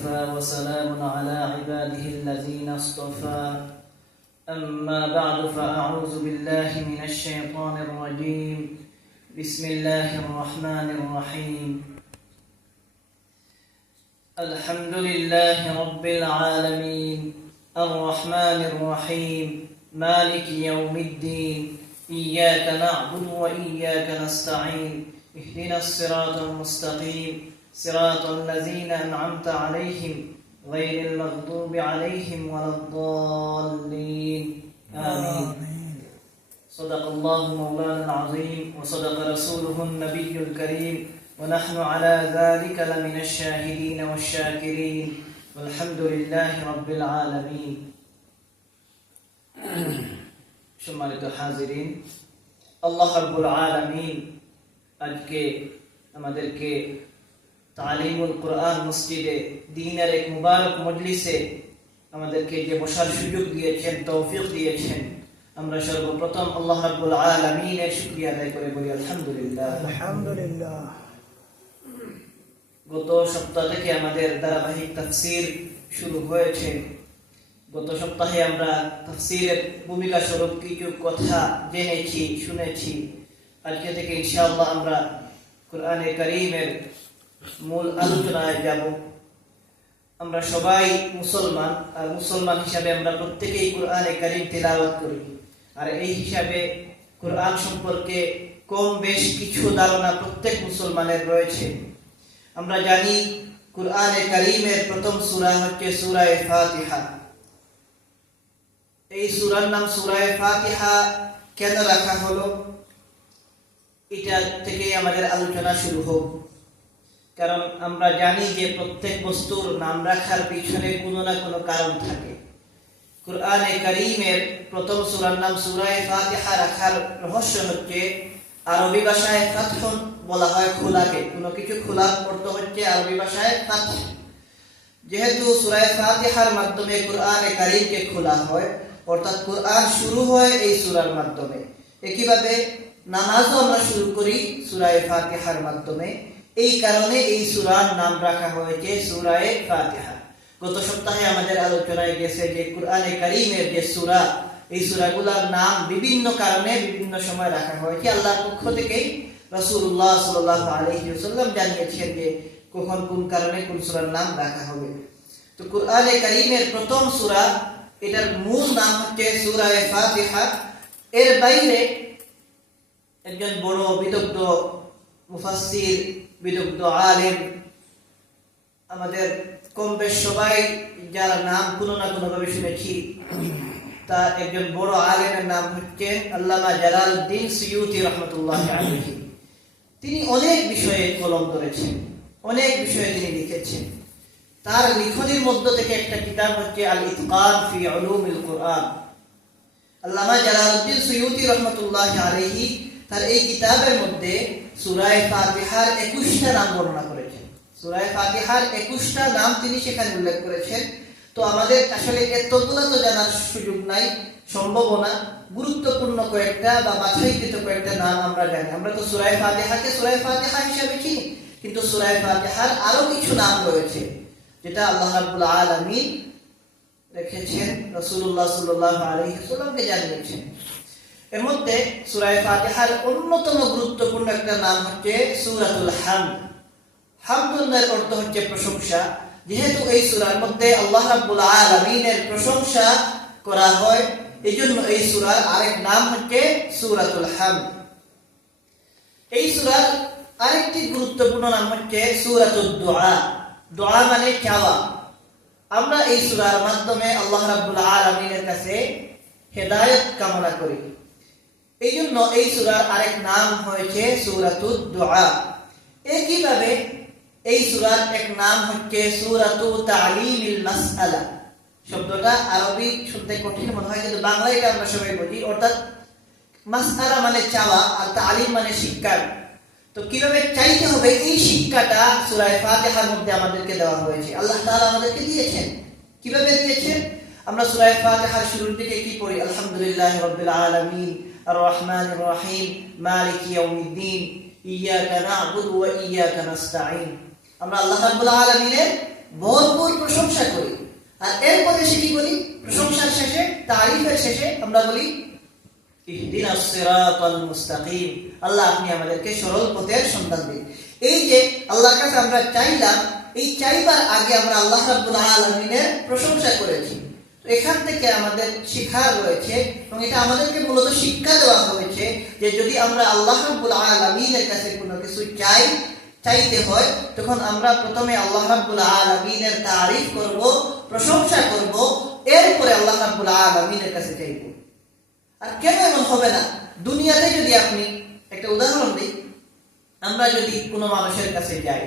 وكفى وسلام على عباده الذين اصطفى أما بعد فأعوذ بالله من الشيطان الرجيم بسم الله الرحمن الرحيم الحمد لله رب العالمين الرحمن الرحيم مالك يوم الدين إياك نعبد وإياك نستعين اهدنا الصراط المستقيم صراط الذين أنعمت عليهم غير المغضوب عليهم ولا الضالين آمين صدق الله مولانا العظيم وصدق رسوله النبي الكريم ونحن على ذلك لمن الشاهدين والشاكرين والحمد لله رب العالمين সম্মানিত হাজিরিন, আল্লাহ রাব্বুল আলামিন আজকে আমাদেরকে তালিমুল কোরআন মসজিদে দ্বীনের এক মুবারক মজলিসে আমাদেরকে যে বসার সুযোগ দিয়েছেন, তৌফিক দিয়েছেন, আমরা সর্বপ্রথম আল্লাহ রাব্বুল আলামিনের শুকরিয়া আদায় করে বলি আলহামদুলিল্লাহ। আলহামদুলিল্লাহ। গত সপ্তাহ থেকে আমাদের ধারাবাহিক তাফসীর শুরু হয়েছে। গত সপ্তাহে আমরা তাফসীরের ভূমিকা স্বরূপ কিছু কথা জেনেছি, শুনেছি। আজকে থেকে ইনশাআল্লাহ আমরা কোরআনে কারীমের মূল আলোচনায় যাব। আমরা সবাই মুসলমান, আর মুসলমান হিসাবে আমরা প্রত্যেকেই কোরআনে কারীম তিলাওয়াত করি। আর এই হিসাবে কোরআন সম্পর্কে কম বেশ কিছু ধারণা প্রত্যেক মুসলমানের রয়েছে। আমরা জানি কোরআনে কারীমের প্রথম সূরা হচ্ছে সূরা ফাতিহা। এই সূরার নাম সূরা ফাতিহা কেন রাখা হলো, এটা থেকে আমাদের আলোচনা শুরু হোক। কারণ আমরা জানি যে প্রত্যেক বস্তুর নাম রাখার পিছনে কোনো না কোনো কারণ থাকে। কোরআনে কারীমের প্রথম সূরার নাম সূরা ফাতিহা রাখার রহস্য হচ্ছে, আরবি ভাষায় ফাতহুন বলা হয় খোলাকে, কোনো কিছু খোলার অর্থ হচ্ছে আরবি ভাষায় ফাতহ। যেহেতু সূরা ফাতিহার মাধ্যমে কোরআনে কারীমকে খোলা হয়, অর্থাৎ কোরআন শুরু হয় এই সূরার মাধ্যমে। একইভাবে নামাজও আমরা শুরু করি সূরা ফাতিহার মাধ্যমে। এই কারণে এই সূরার নাম রাখা হয়েছে সূরা ফাতিহা। গত সপ্তাহে আমাদের আলোচনায় গেছে যে কোরআনে কারীমের যে সূরা, এই সূরাগুলোর নাম বিভিন্ন কারণে বিভিন্ন সময় রাখা হয়েছে। আল্লাহর পক্ষ থেকে রাসূলুল্লাহ সাল্লাল্লাহু আলাইহি ওয়াসাল্লাম জানিয়েছেন যে কখন কোন কারণে কোন সূরার নাম রাখা হবে। তো কোরআনে কারীমের প্রথম সূরা, এটার মূল নাম হচ্ছে সূরা ফাতিহা। এর বাইরে একজন বড় বিদগ্ধ মুফাসসির, বিদগ্ধ আলেম, আমাদের কম বেশ সবাই যার নাম কোনো না কোনো ভাবে শুনেছি, তার একজন বড় আলেমের নাম হচ্ছে আল্লামা জালালউদ্দিন সুয়ুতী রাহমাতুল্লাহি আলাইহি। তিনি অনেক বিষয়ে কলম ধরেছেন, অনেক বিষয়ে তিনি লিখেছেন। তার লিখনের মধ্য থেকে একটা কিতাব হচ্ছে আল ইতকান ফি উলুমিল কোরআন। আল্লামা জালালউদ্দিন সুয়ুতী রাহমাতুল্লাহি আলাইহি তার এই কিতাবের মধ্যে সূরা ফাতিহার 21টা নাম বর্ণনা করেছেন। সূরা ফাতিহার 21টা নাম তিনি সেখানে উল্লেখ করেছেন। তো আমাদের আসলে এতগুলো তো জানার সুযোগ নাই, সম্ভব না। গুরুত্বপূর্ণ কয়েকটা বা বাছাইকৃত কয়েকটা নাম আমরা জানি। আমরা তো সূরা ফাতিহাকে সূরা ফাতিহা হিসেবে চিনি, কিন্তু সূরা ফাতিহার আরো কিছু নাম রয়েছে যেটা আল্লাহ রাব্বুল আলামিন রেখেছেন, রাসূলুল্লাহ সাল্লাল্লাহু আলাইহি ওয়াসাল্লামকে জানিয়েছেন। এর মধ্যে সূরা ফাতিহার অন্যতম গুরুত্বপূর্ণ একটা নাম হচ্ছে সূরাতুল হামদ। হামদুল্লাহর অর্থ হচ্ছে প্রশংসা। যেহেতু এই সূরার মধ্যে আল্লাহ রাব্বুল আলামিনের প্রশংসা করা হয়, এজন্য এই সূরার আরেক নাম হচ্ছে সূরাতুল হামদ। এই সূরার আরেকটি গুরুত্বপূর্ণ নাম হচ্ছে সূরাতুদ দুআ। দোয়া মানে চাওয়া। আমরা এই সূরার মাধ্যমে আল্লাহ রাব্বুল আলামিনের কাছে হেদায়েত কামনা করি। এই জন্য এই সূরার আরেক নাম হয়েছে সূরাতুদ দুআ। একইভাবে এই সূরার এক নাম হচ্ছে সূরাতু তা'লিমিল মাসআলা। শব্দটা আরবি শুনতে কঠিন মনে হয়, কিন্তু বাংলায় এটা আমরা সবাই বুঝি। অর্থাৎ মাসআলা মানে চাওয়া, আর তা'লিম মানে শিক্ষা। তো কিভাবে চাইতে হবে এই শিক্ষাটা সূরা ফাতিহার মধ্যে আমাদেরকে দেওয়া হয়েছে, আল্লাহ তাআলা আমাদেরকে দিয়েছেন। কিভাবে দিয়েছেন? আমরা সূরা ফাতিহার শুরুর দিকে কি পড়ি? আলহামদুলিল্লাহি রাব্বিল আলামিন আর রহমানির রহিম মালিকি ইয়াউমিদ্দিন ইয়্যাকা না'বুদু ওয়া ইয়্যাকা নাস্তাঈন। আমরা আল্লাহ রাব্বুল আলামিনের ভরপুর আর এরপরে সে কি বলি, প্রশংসার শেষে, তারিফের শেষে আমরা বলি ইহদিনাস সিরাতাল মুস্তাকিম, আল্লাহ আপনি আমাদেরকে সরল পথের সন্ধান দিন। এই যে আল্লাহর কাছে আমরা চাইলাম, এই চাইবার আগে আমরা আল্লাহ রাব্বুল আলামিনের প্রশংসা করেছি। তো এখান থেকে আমাদের শিক্ষা রয়েছে, এবং এটা আমাদেরকে মূলত শিক্ষা দেওয়া হয়েছে যে যদি আমরা আল্লাহ রাব্বুল আলামিনের কাছে কোনো কিছু চাইতে হয়, তখন আমরা প্রথমে আল্লাহ রাব্বুল আলামিনের তারিফ করব, প্রশংসা করব, এরপরে আল্লাহ রাব্বুল আলামিনের কাছে চাইব। আর কেন এমন হবে না? দুনিয়াতে যদি আপনি একটা উদাহরণ দিই, আমরা যদি কোনো মানুষের কাছে যাই,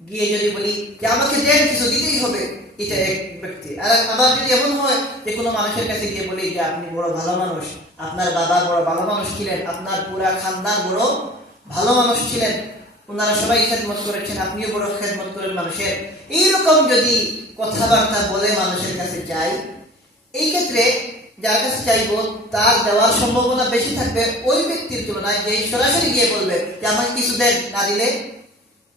গিয়ে যদি বলি যে আমাকে দেন, কিছু দিতেই হবে, এটা এক ব্যক্তি। আর আবার যদি এমন হয় যে কোনো মানুষের কাছে গিয়ে বলি যে আপনি বড় ভালো মানুষ, আপনার বাবা বড় ভালো মানুষ ছিলেন, আপনার পুরা খানদান বড় ভালো মানুষ ছিলেন, ওনারা সবাই খেদমত করেছেন, আপনিও বড় খেদমত করেন মানুষের, এইরকম যদি কথাবার্তা বলে মানুষের কাছে যাই, এই ক্ষেত্রে যার কাছে চাইবো তার দেওয়ার সম্ভাবনা বেশি থাকবে ওই ব্যক্তির তুলনায় যে সরাসরি গিয়ে বলবে যে আমাকে কিছু দেন, না দিলে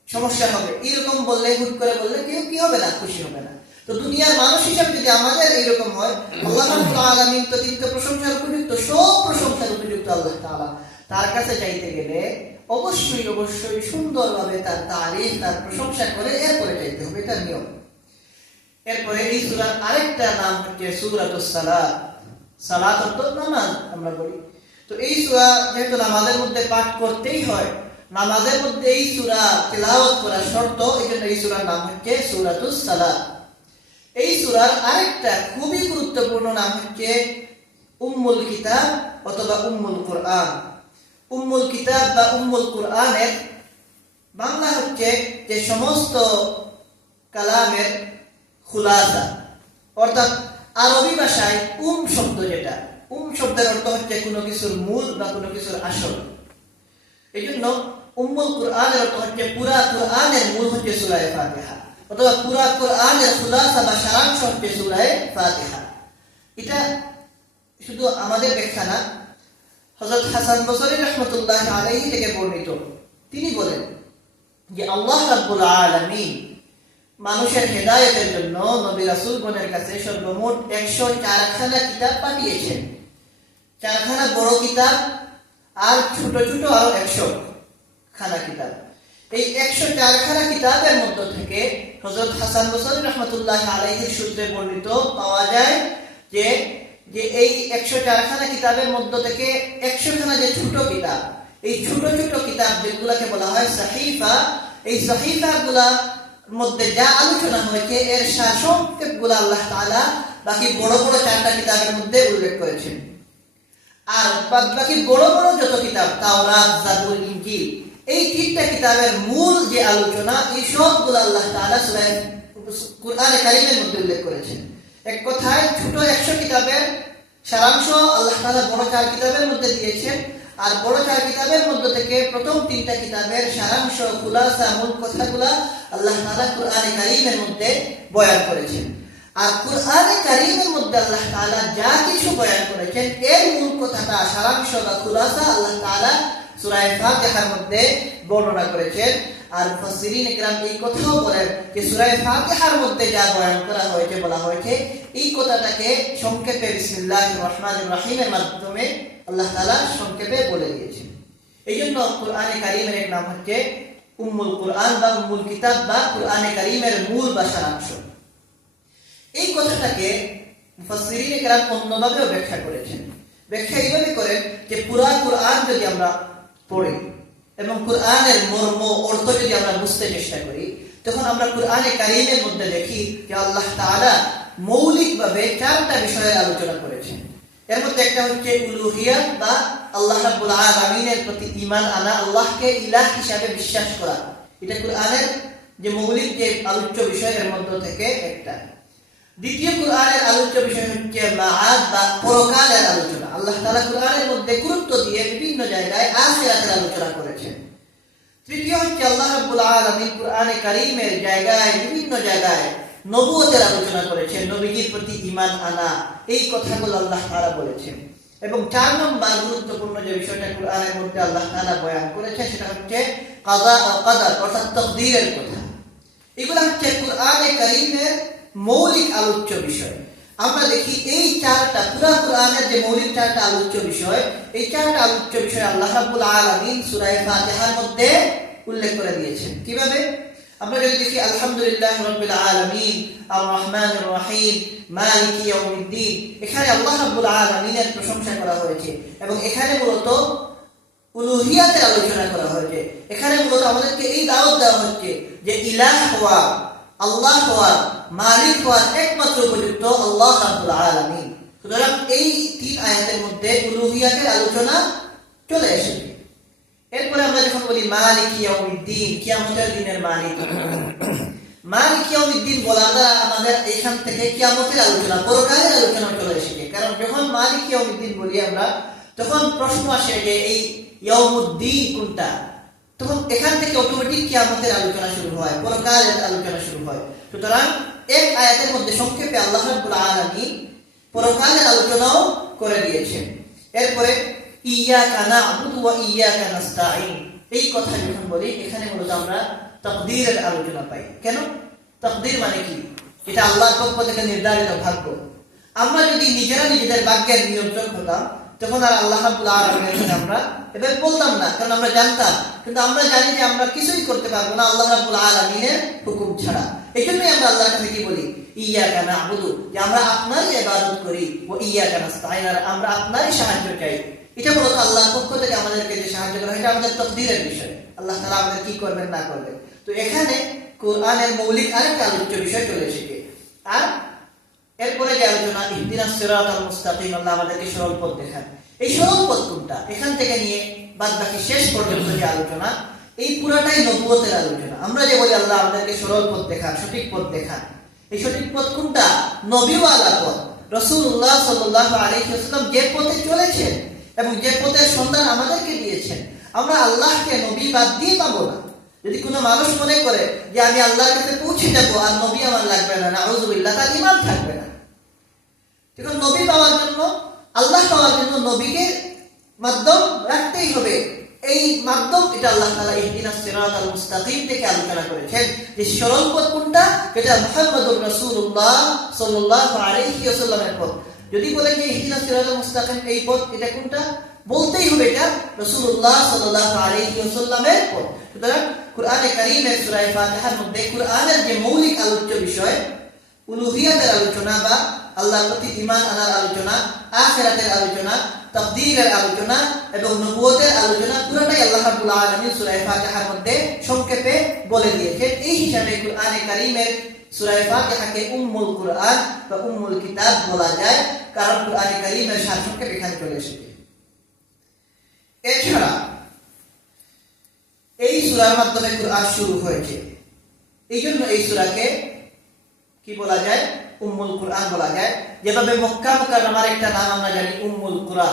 সমস্যা হবে। এরকম বললে, হুট করে বললে কেউ কি হবে না, খুশি হবে না। তো দুনিয়ার মানুষ হিসাবে যদি আমাদের এইরকম হয়, আল্লাহ রাব্বুল আলামিন তো তিনি তো প্রশংসার উপযুক্ত, সব প্রশংসার উপযুক্ত আল্লাহ তাআলা, তার কাছে চাইতে গেলে অবশ্যই অবশ্যই সুন্দরভাবে তার তারিফ, তার প্রশংসা করে এরপরে চাইতে হবে, এটা নিয়ম। এরপরে এই সূরার আরেকটা নাম হচ্ছে সূরাতুস সালাত। সালাত অর্থ নামাজ আমরা বলি। তো এই সূরা যেহেতু নামাজের মধ্যে পাঠ করতেই হয়, নামাজের মধ্যে এই সূরা তেলাওয়াত করা শর্ত, এজন্য এই সূরার নাম হচ্ছে সূরাতুস সালাত। এই সূরার আরেকটা খুবই গুরুত্বপূর্ণ নাম হচ্ছে উম্মুল কিতাব অথবা উম্মুল কুরআন। উম্মুল কিতাব বা উম্মুল কুরআনের বাংলা হচ্ছে যে সমস্ত কালামের খুলাসা, অর্থাৎ আরবি ভাষায় শব্দ, যেটা শব্দের অর্থ হচ্ছে কোনো কিছুর মূল বা কোনো কিছুর আসল। এই জন্য উম্মুল কুরআনের অর্থ হচ্ছে পুরা কুরআনের মূল হচ্ছে সূরা ফাতিহা, অথবা পুরা কুরআনের খুলাসা বা সারাংশ হচ্ছে সূরা ফাতিহা। এটা শুধু আমাদের ব্যাখ্যা না, হযরত হাসান বসরি রাহমাতুল্লাহি আলাইহি থেকে বর্ণিত, তিনি বলেন যে আল্লাহ রাব্বুল আলামিন মানুষের হেদায়েতের জন্য নবী রাসূলগণের কাছে সর্বমোট 104 খানা কিতাব পাঠিয়েছেন। 4 খানা বড় কিতাব আর ছোট ছোট আরো 100 খানা কিতাব। এই 104 খানা কিতাবের মধ্য থেকে হযরত হাসান বসরি রাহমাতুল্লাহি আলাইহির সূত্রে বর্ণিত পাওয়া যায় যে এই 104 খানা কিতাবের মধ্য থেকে 100 খানা যে ছোট কিতাব, এই ছোট ছোট কিতাব যেগুলোকে বলা হয় সাহিফা, এই সাহিফাগুলা মধ্যে যা আলোচনা হয়েছে এর সংক্ষেপগুলো আল্লাহ তাআলা বাকি বড় বড় 4টা কিতাবের মধ্যে উল্লেখ করেছেন। আর বাকি বড় বড় যত কিতাব, তাওরাত, জাবুর, ইনজিল, এই 3টা কিতাবের মূল যে আলোচনা, এই সবগুলো আল্লাহ তাআলা সূরা কুরআনে কারীমের মধ্যে উল্লেখ করেছেন। এক কথায় ছোট 100 কিতাবের সারাংশ আল্লাহ তাআলা বড় 4 কিতাবের মধ্যে দিয়েছেন, আর বড় 4 কিতাবের মধ্যে থেকে প্রথম 3টা কিতাবের সারাংশ, খুলাসা, মূল কথাগুলো আল্লাহ তাআলা কুরআনে কারীমের মধ্যে বয়ান করেছেন। আর কুরআনে কারীমের মধ্যে আল্লাহ তাআলা যা কিছু বয়ান করেছেন এর মূল কথাটা, সারাংশ বা খুলাসা আল্লাহ তাআলা সূরা ফাতিহার মধ্যে বর্ণনা করেছেন। আর মুফাসসিরিন ইকরাম এই কথাও বলেন যে সূরা ফাতিহার মধ্যে যা বয়ান করা হয়েছে, বলা হয়েছে, এই কথাটাকে সংক্ষেপে বিসমিল্লাহির রহমানির রহিমের মাধ্যমে আল্লাহ তাআলা সংক্ষেপে বলে দিয়েছেন। এইজন্য কুরআনে কারীমের এক নাম হচ্ছে উম্মুল কুরআন বা উম্মুল কিতাব বা কুরআনে কারীমের মূল বা সারাংশ। এই কথাটাকে মুফাসসিরিন ইকরাম অন্যভাবেও ব্যাখ্যা করেছেন। ব্যাখ্যা এইভাবে করেন যে পুরা কুরআন যদি আমরা পড়ি এবং কুরআনের মর্ম অর্থ যদি আমরা বুঝতে চেষ্টা করি, তখন আমরা কুরআনে কারীমের মধ্যে দেখি যে আল্লাহ তাআলা মৌলিকভাবে 4টা বিষয়ের আলোচনা করেছেন। এর মধ্যে একটা হচ্ছে উলুহিয়াত বা আল্লাহ রাব্বুল আলামিনের প্রতি ঈমান আনা, আল্লাহকে ইলাহ হিসাবে বিশ্বাস করা। এটা কুরআনের যে মৌলিক যে আলোচ্য বিষয়ের মধ্যে থেকে একটা। দ্বিতীয় কুরআনের আলোচ্য বিষয় হচ্ছে মাআদ বা পরকালের আলোচনা। আল্লাহ তাআলা কুরআনের মধ্যে গুরুত্ব দিয়ে বিভিন্ন জায়গায় আখিরাতের আলোচনা করেছেন। তৃতীয় হচ্ছে আল্লাহ রাব্বুল আলামিন কুরআনে কারীমের জায়গায় বিভিন্ন জায়গায় নবুয়তের আলোচনা করেছেন, নবীজির প্রতি ঈমান আনা, এই কথাগুলো আল্লাহ তাআলা বলেছেন। এবং 4 নম্বর গুরুত্বপূর্ণ যে বিষয়টা কুরআনের মধ্যে আল্লাহ তাআলা বয়ান করেছেন সেটা হচ্ছে কাযা ও কদর, অর্থাৎ তাকদীরের কথা। এগুলো হচ্ছে কুরআনে কারীমের মৌলিক আলোচ্য বিষয়। আমরা দেখি এই চারটা পুরা কোরআনের যে মৌলিক চারটা আলোচ্য বিষয়, এই চারটা আলোচ্য বিষয় আল্লাহ রাব্বুল আলামিন সূরা ফাতিহার মধ্যে উল্লেখ করে দিয়েছেন। কিভাবে? আমরা যদি দেখি আলহামদুলিল্লাহ রাব্বিল আলামিন আর রহমানির রহিম মালিকি ইয়াউমিদ্দিন, এখানে আল্লাহ রাব্বুল আলামিনের প্রশংসা করা হয়েছে এবং এখানে মূলত উলুহিয়াতের আলোচনা করা হয়েছে। এখানে মূলত আমাদেরকে এই দাওয়াত দেওয়া হচ্ছে যে ইলাহ হওয়া, আল্লাহ হওয়া, মালিক হওয়ার একমাত্র উপযুক্ত আল্লাহ রাব্বুল আলামিন। সুতরাং এই তিন আয়াতের মধ্যে উলুহিয়াতের আলোচনা চলে এসেছে। এরপরে আমরা যখন বলি মালিক ইয়াউমিদ্দিন, কিয়ামতের দিনের মালিক, মালিক ইয়াউমিদ্দিন বলার দ্বারা আমাদের এখান থেকে কিয়ামতের আলোচনা, পরকালের আলোচনা চলে এসেছে। কারণ যখন মালিক ইয়াউমিদ্দিন বলি আমরা, তখন প্রশ্ন আসে যে এই ইয়াউমুদ্দিন কোনটা, তখন এখান থেকে অটোমেটিক কিয়ামতের আলোচনা শুরু হয়, পরকালের আলোচনা শুরু হয়। সুতরাং এক আয়াতের মধ্যে সংক্ষেপে আল্লাহ রাব্বুল আলামিন পরকালের আলোচনাও করে দিয়েছেন। এরপরে ইয়াকা না'বুদু ওয়া ইয়াকা নাস্তাঈন, এই কথা যখন বলি এখানে মূলত আমরা তাকদীরের আলোচনা পাই। কেন? তাকদীর মানে কি? এটা আল্লাহর পক্ষ থেকে নির্ধারিত ভাগ্য। আমরা যদি নিজেরা নিজেদের ভাগ্যের নিয়ন্ত্রক হতাম, তখন আর আল্লাহ রাব্বুল আলামিনের কাছে আমরা এভাবে বলতাম না, কারণ আমরা জানতাম। কিন্তু আমরা জানি যে আমরা কিছুই করতে পারবো না আল্লাহ রাব্বুল আলামিনের হুকুম ছাড়া। এজন্যই আমরা আল্লাহর কাছে কি বলি? ইয়াকা না'বুদু, যে আমরা আপনারই ইবাদত করি, ও ইয়াকা নাস্তাঈন, আর আমরা আপনারই সাহায্য চাই। এটা মূলত আল্লাহর পক্ষ থেকে আমাদেরকে যে সাহায্য করা, এটা আমাদের তাকদীরের বিষয়। আল্লাহ তাআলা আমাদের কি করবেন না করবেন। তো এখানে কোরআনের মৌলিক আরেকটা আলোচ্য বিষয় চলে এসেছে। আর এরপরে যে আলোচনা ইহদিনাস সিরাতাল মুস্তাকিম, আল্লাহ আমাদেরকে সরল পথ দেখান। এই সরল পথ কোনটা, এখান থেকে নিয়ে বাদ বাকি শেষ পর্যন্ত যে আলোচনা, এই পুরাটাই নবুয়তের আলোচনা। আমরা যে বলি আল্লাহ আমাদেরকে সরল পথ দেখান, সঠিক পথ দেখান, এই সঠিক পথ কোনটা? নবীওয়ালা পথ। রাসূলুল্লাহ সাল্লাল্লাহু আলাইহি ওয়াসাল্লাম যে পথে চলেছেন এবং যে পথের সন্ধান আমাদেরকে দিয়েছেন, আমরা আল্লাহকে নবী বাদ দিয়ে পাবো না। যদি কোনো মানুষ মনে করে যে আমি আল্লাহর কাছে পৌঁছে যাবো আর নবী আমার লাগবে না, নাউযুবিল্লাহ, তার ঈমান থাকবে না। এখন নবী পাওয়ার জন্য, আল্লাহ পাওয়ার জন্য নবীকে মাধ্যম রাখতেই হবে। এই মাধ্যম এটা আল্লাহ তাআলা ইহদিনাস সিরাতাল মুস্তাকিম থেকে আলোচনা করেছেন, যে সরল পথ কোনটা, এটা মুহাম্মদুর রাসূলুল্লাহ সাল্লাল্লাহু আলাইহি ওয়াসাল্লামের পথ। যদি বলে যে ইহদিনাস সিরাতাল মুস্তাকিম এই পথ, এটা কোনটা, বলতেই হবে এটা রাসূলুল্লাহ সাল্লাল্লাহু আলাইহি ওয়াসাল্লামের পথ। সুতরাং কোরআনে কারীমের সূরা ফাতিহার মধ্যে কোরআনের যে মৌলিক আলোচ্য বিষয়, উলুহিয়াতের আলোচনা বা আল্লাহর প্রতি ঈমান আনার আলোচনা, আখিরাতের আলোচনা, তাকদীরের আলোচনা এবং নবুয়তের আলোচনা, পুরোটাই আল্লাহ রাব্বুল আলামিন সূরা ফাতিহার মধ্যে সংক্ষেপে বলে দিয়েছেন। এই হিসাবে কোরআনে কারীমের সূরা ফাতিহাকে উম্মুল কুরআন বা উম্মুল কিতাব বলা যায়, কারণ কোরআনে কারীমের সারসংক্ষেপ এখানে চলে এসেছে। এছাড়া এই সূরার মাধ্যমে কোরআন শুরু হয়েছে, এই জন্য এই সূরাকে কি বলা যায়? উম্মুল কুরআন বলা যায়। যেভাবে মক্কা মুকাররমার একটা নাম আমরা জানি উম্মুল কুরা।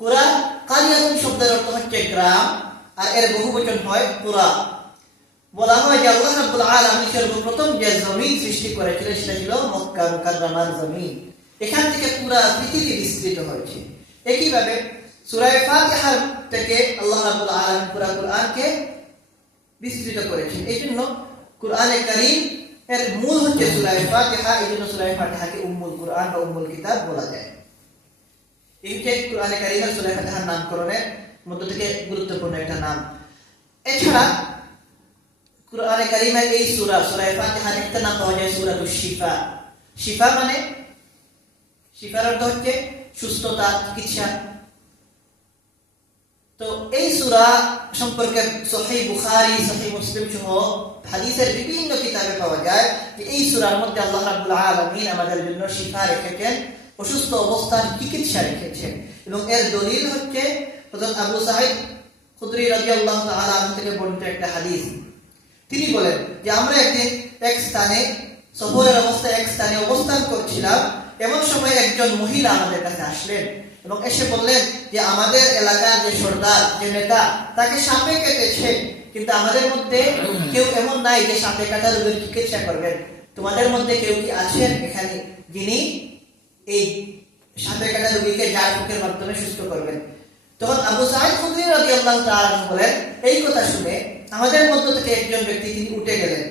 কুরা, কারিয়াতুন শব্দের অর্থ হচ্ছে গ্রাম, আর এর বহুবচন হয় কুরা। বলা হয় যে আল্লাহ রাব্বুল আলামিন সর্বপ্রথম যে জমিন সৃষ্টি করেছিলেন সেটা ছিল মক্কা মুকাররমার জমিন। এখান থেকে পুরা পৃথিবী বিস্তৃত হয়েছে। একইভাবে সূরা ফাতিহা থেকে আল্লাহ রাব্বুল আলামিন পুরা কুরআনকে বিস্তৃত করেছেন। এইজন্য কুরআনে কারীম এর মূল হচ্ছে সূরা ফাতিহা, এইজন্য সূরা ফাতিহাকে উম্মুল কুরআন বা উম্মুল কিতাব বলা যায়। এই যে কুরআনে কারীমের সূরা ফাতিহার নামকরণের মধ্য থেকে গুরুত্বপূর্ণ একটা নাম। এছাড়া কুরআনে কারীমের এই সূরা ফাতিহার একটা নাম পাওয়া যায় সূরাতুশ শিফা। শিফা মানে, শিফার অর্থ হচ্ছে সুস্থতা, চিকিৎসা। তো এই সূরা সম্পর্কে সহিহ বুখারী, সহিহ মুসলিম সহ হাদিসের বিভিন্ন কিতাবে পাওয়া যায় যে এই সূরার মধ্যে আল্লাহ রাব্বুল আলামিন আমাদের জন্য শিফা রেখেছেন, অসুস্থ অবস্থার চিকিৎসা রেখেছেন। এবং এর দলিল হচ্ছে হযরত আবু সাঈদ খুদরি রাদিয়াল্লাহু তাআলা আনহু থেকে বর্ণিত একটা হাদিস। তিনি বলেন যে আমরা একদিন এক স্থানে সফরের অবস্থায় এক স্থানে অবস্থান করছিলাম। এমন সময় একজন মহিলা আমাদের কাছে আসলেন এবং এসে বললেন যে আমাদের এলাকার যে সর্দার, যে নেতা, তাকে সাপে কেটেছে, কিন্তু আমাদের মধ্যে কেউ এমন নাই যে সাপে কাটা রোগের চিকিৎসা করবেন। তোমাদের মধ্যে কেউ কি আছেন এখানে যিনি এই সাপে কাটা রোগীকে জার ফুকের মাধ্যমে সুস্থ করবেন? তখন আবু সাঈদ খুদরি রাদিয়াল্লাহু তাআলা বলেন, এই কথা শুনে আমাদের মধ্য থেকে একজন ব্যক্তি তিনি উঠে গেলেন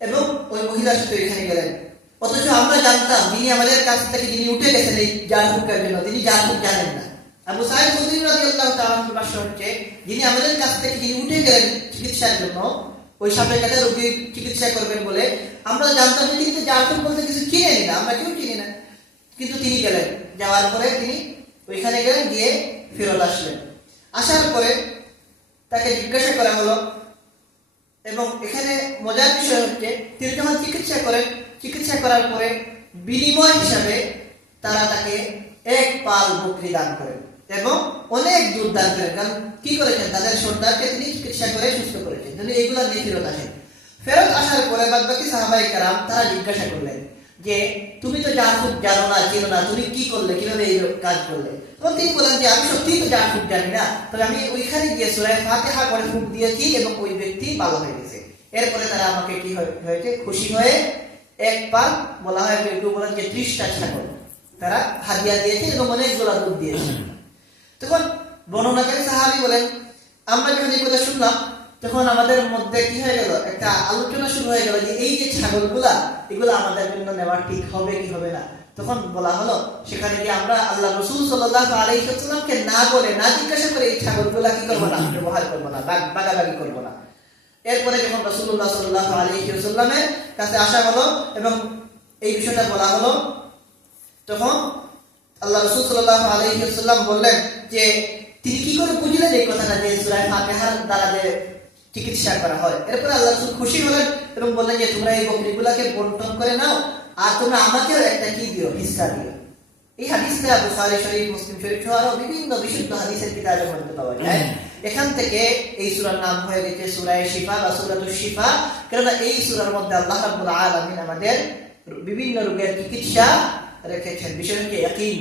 এবং ওই মহিলার সাথে এখানে গেলেন অথচ আমরা জানতাম যিনি আমাদের কাছ থেকে যিনি উঠে গেছেন এই জারহুকের জন্য, তিনি জারহুক জানেন না। আবু সাঈদ খুদরি রাদিয়াল্লাহু তাআলা আনহু ভাষ্য হচ্ছে, যিনি আমাদের কাছ থেকে যিনি উঠে গেলেন চিকিৎসার জন্য, ওই সাপের কাছে রোগীর চিকিৎসা করবেন বলে, আমরা জানতাম যে তিনি জারহুক বলতে কিছু চিনি না, আমরা কেউ চিনি না। কিন্তু তিনি গেলেন, যাওয়ার পরে তিনি ওইখানে গেলেন, গিয়ে ফেরত আসলেন। আসার পরে তাকে জিজ্ঞাসা করা হলো, এবং এখানে মজার বিষয় হচ্ছে তিনি যখন চিকিৎসা করার পরে বিনিময় হিসাবে তারা তাকে এক পাল বকরি দান করেন এবং অনেক দুধ দান করেন। কারণ কি করেছেন, তাদের সর্দারকে তিনি চিকিৎসা করে সুস্থ করেছেন, তিনি এইগুলা নিয়ে ফেরত আসেন। ফেরত আসার পরে বাকি সাহাবায়ে কেরাম তারা জিজ্ঞাসা করলেন যে তুমি তো জারহুক জানো না, চিনো না, তুমি কি করলে, কিভাবে এই কাজ করলে? তখন তিনি বলেন যে আমি সত্যিই তো জারহুক জানি না, তবে আমি ওইখানে গিয়ে সূরা ফাতিহা করে ফুঁক দিয়েছি এবং ওই ব্যক্তি ভালো হয়ে গেছে। এরপরে তারা আমাকে কি হয়েছে, খুশি হয়ে এক পাল, বলা হয় কেউ বলেন যে 30টা ছাগল তারা হাদিয়া দিয়েছে এবং অনেকগুলো দুধ দিয়েছে। তখন বর্ণনাকারী সাহাবী বলেন, আমরা যখন এই কথা শুনলাম তখন আমাদের মধ্যে কি হয়ে গেল, একটা আলোচনা শুরু হয়ে গেল যে এই যে ছাগলগুলা, এগুলো আমাদের জন্য নেওয়া ঠিক হবে কি হবে না। তখন বলা হলো সেখানে গিয়ে আমরা আল্লাহ রাসূল সাল্লাল্লাহু আলাইহি ওয়াসাল্লামকে না বলে, না জিজ্ঞাসা করে এই ছাগলগুলা কি করবো না, ব্যবহার করবো না, বাগাবাগি করবো না। এরপরে যখন রাসূলুল্লাহ সাল্লাল্লাহু আলাইহি ওয়াসাল্লামের কাছে আসা হলো এবং এই বিষয়টা বলা হলো, তখন আল্লাহ রাসূল সাল্লাল্লাহু আলাইহি ওয়াসাল্লাম বললেন যে তিনি কি করে বুঝলেন এই কথাটা যে সূরা ফাতিহার দ্বারা যে চিকিৎসা করা হয়। এরপরে আল্লাহ রাসূল খুশি হলেন এবং বললেন যে তোমরা এই বকরিগুলোকে বন্টন করে নাও, আর তোমরা আমাকেও একটা কি দিও, হিস্সা দিও। এই হাদিসটা বুখারী শরীফ, মুসলিম শরীফ সহ আরো বিভিন্ন বিশুদ্ধ হাদিসের কিতাবের মধ্যে পাওয়া যায়। এখান থেকে এই সূরার নাম হয়ে গেছে সূরা শিফা বা সূরাতুশ শিফা, কারণ এই সূরার মধ্যে আল্লাহ রাব্বুল আলামিন আমাদের বিভিন্ন রোগের চিকিৎসা রেখেছেন। বিষয় হচ্ছে ইয়াকিন।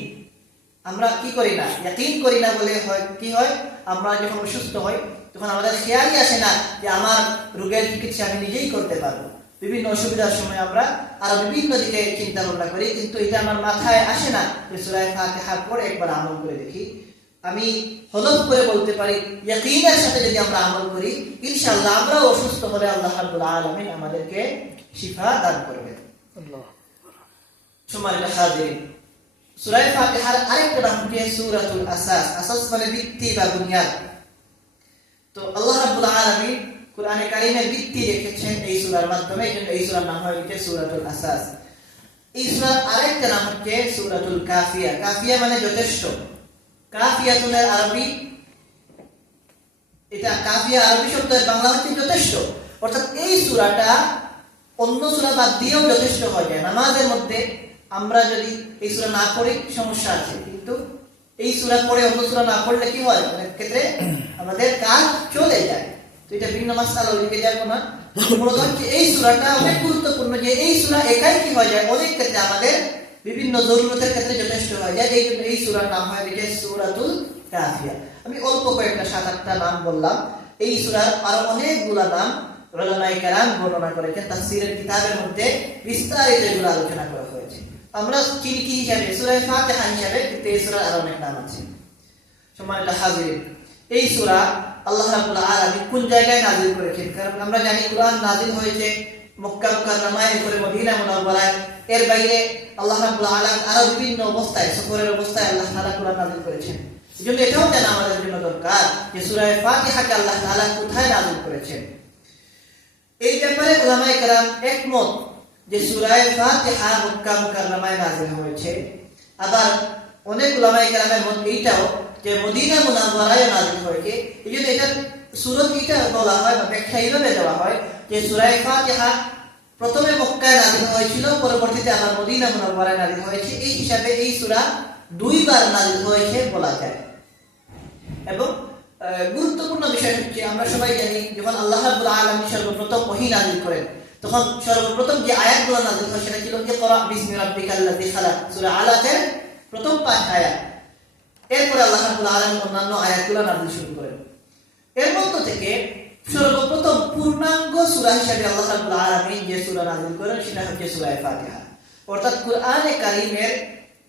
আমরা কি করি না, ইয়াকিন করি না বলে হয় কি হয়, আমরা যখন অসুস্থ হই তখন আমাদের খেয়ালই আসে না যে আমার রোগের চিকিৎসা আমি নিজেই করতে পারবো। বিভিন্ন অসুবিধার সময় আমরা আরো বিভিন্ন দিকে চিন্তা ভাবনা করি, কিন্তু এটা আমার মাথায় আসে না যে সূরা ফাতিহা পড়ে একবার আমল করে দেখি। আমি হলফ করে বলতে পারি, ইয়াকিনের সাথে যদি আমরা আমল করি, ইনশাআল্লাহ আমরা অসুস্থ হলে আল্লাহ রাব্বুল আলামিন আমাদেরকে শিফা দান করবেন। আল্লাহ। সম্মানিত হাজিরিন, সূরা ফাতিহার আরেকটা নাম হচ্ছে সূরাতুল আসাস। আসাস মানে ভিত্তি বা বুনিয়াদ। তো আল্লাহ রাব্বুল আলামিন কুরআনে কারীমের ভিত্তি রেখেছেন এই সূরার মাধ্যমে, এই জন্য এই সূরার নাম হয়েছে সূরাতুল আসাস। এই সূরার আরেকটা নাম হচ্ছে সূরাতুল কাফিয়া। কাফিয়া মানে যথেষ্ট। কাফিয়াতুনের আরবি, এটা কাফিয়া আরবি শব্দের বাংলা হচ্ছে যথেষ্ট। অর্থাৎ এই সূরাটা অন্য সূরা বাদ দিয়েও যথেষ্ট হয়ে যায়। নামাজের মধ্যে আমরা যদি এই সূরা না পড়ি সমস্যা আছে, কিন্তু এই সূরা পড়ে অন্য সূরা না পড়লে কি হয়, অনেক ক্ষেত্রে আমাদের কাজ চলে যায়। তো এটা ভিন্ন মাসআলা, ওইদিকে যাব না। মূলত হচ্ছে এই সূরাটা অনেক গুরুত্বপূর্ণ, যে এই সূরা একাই কি হয়ে যায়, অনেক ক্ষেত্রে আমাদের বিভিন্ন জরুরতের ক্ষেত্রে যথেষ্ট হয়ে যায়। এই জন্য এই সূরার নাম হয় গেছে সূরাতুল কাফিয়া। আমি অল্প কয়েকটা 7-8টা নাম বললাম। এই সূরার আরো অনেকগুলা নাম উলামায়ে কেরাম বর্ণনা করেছেন, তাফসীরের কিতাবের মধ্যে বিস্তারিত এগুলো আলোচনা করা হয়েছে। আমরা চিনি কি হিসাবে, সূরা ফাতিহা হিসাবে, কিন্তু এই সূরার আরো অনেক নাম আছে। সম্মানিত হাজিরিন, এই সূরা আল্লাহ রাব্বুল আলামিন কোন জায়গায় নাযিল করেছেন? কারণ আমরা জানি কুরআন নাযিল হয়েছে মক্কা মুকাররমায়, এরপরে মদিনা মুনাওয়ারায়। এর বাইরে আল্লাহ রাব্বুল আলামিন আরো বিভিন্ন অবস্থায়, সফরের অবস্থায় আল্লাহ তাআলা কুরআন নাযিল করেছেন। এজন্য এটাও জানা আমাদের জন্য দরকার যে সূরা ফাতিহাকে আল্লাহ তাআলা কোথায় নাযিল করেছেন। এই ব্যাপারে উলামায়ে কেরাম একমত যে সূরা ফাতিহা মক্কা মুকাররমায় নাযিল হয়েছে। আবার অনেক উলামায়ে কেরামের মত এইটাও যে মদিনা মুনাওয়ারায় নাযিল হয়েছে। এজন্য এটা সূরা এটা বলা হয় বা ব্যাখ্যা এইভাবে দেওয়া হয় যে সূরা ফাতিহা প্রথমে মক্কায় নাযিল হয়েছিল, পরবর্তীতে আবার মদিনা মুনাওয়ারায় নাযিল হয়েছে। এই হিসাবে এই সূরা দুইবার নাযিল হয়েছে বলা যায়। এবং গুরুত্বপূর্ণ বিষয় হচ্ছে, আমরা সবাই জানি যখন আল্লাহ রাব্বুল আলামিন সর্বপ্রথম ওহী নাযিল করেন, তখন সর্বপ্রথম যে আয়াতগুলো নাযিল হয় সেটা ছিল ইকরা বিসমি রাব্বিকাল্লাযী খালাক, সূরা আলাকের প্রথম 5 আয়াত। এরপর আল্লাহ রাব্বুল আলামিন অন্যান্য আয়াতগুলো নাযিল শুরু করেন। এর মধ্য থেকে সর্বপ্রথম পূর্ণাঙ্গ সূরা হিসেবে আল্লাহ রাব্বুল আলামিন যে সূরা নাযিল করেন সেটা হচ্ছে সূরা ফাতিহা। অর্থাৎ কুরআনে কারীমের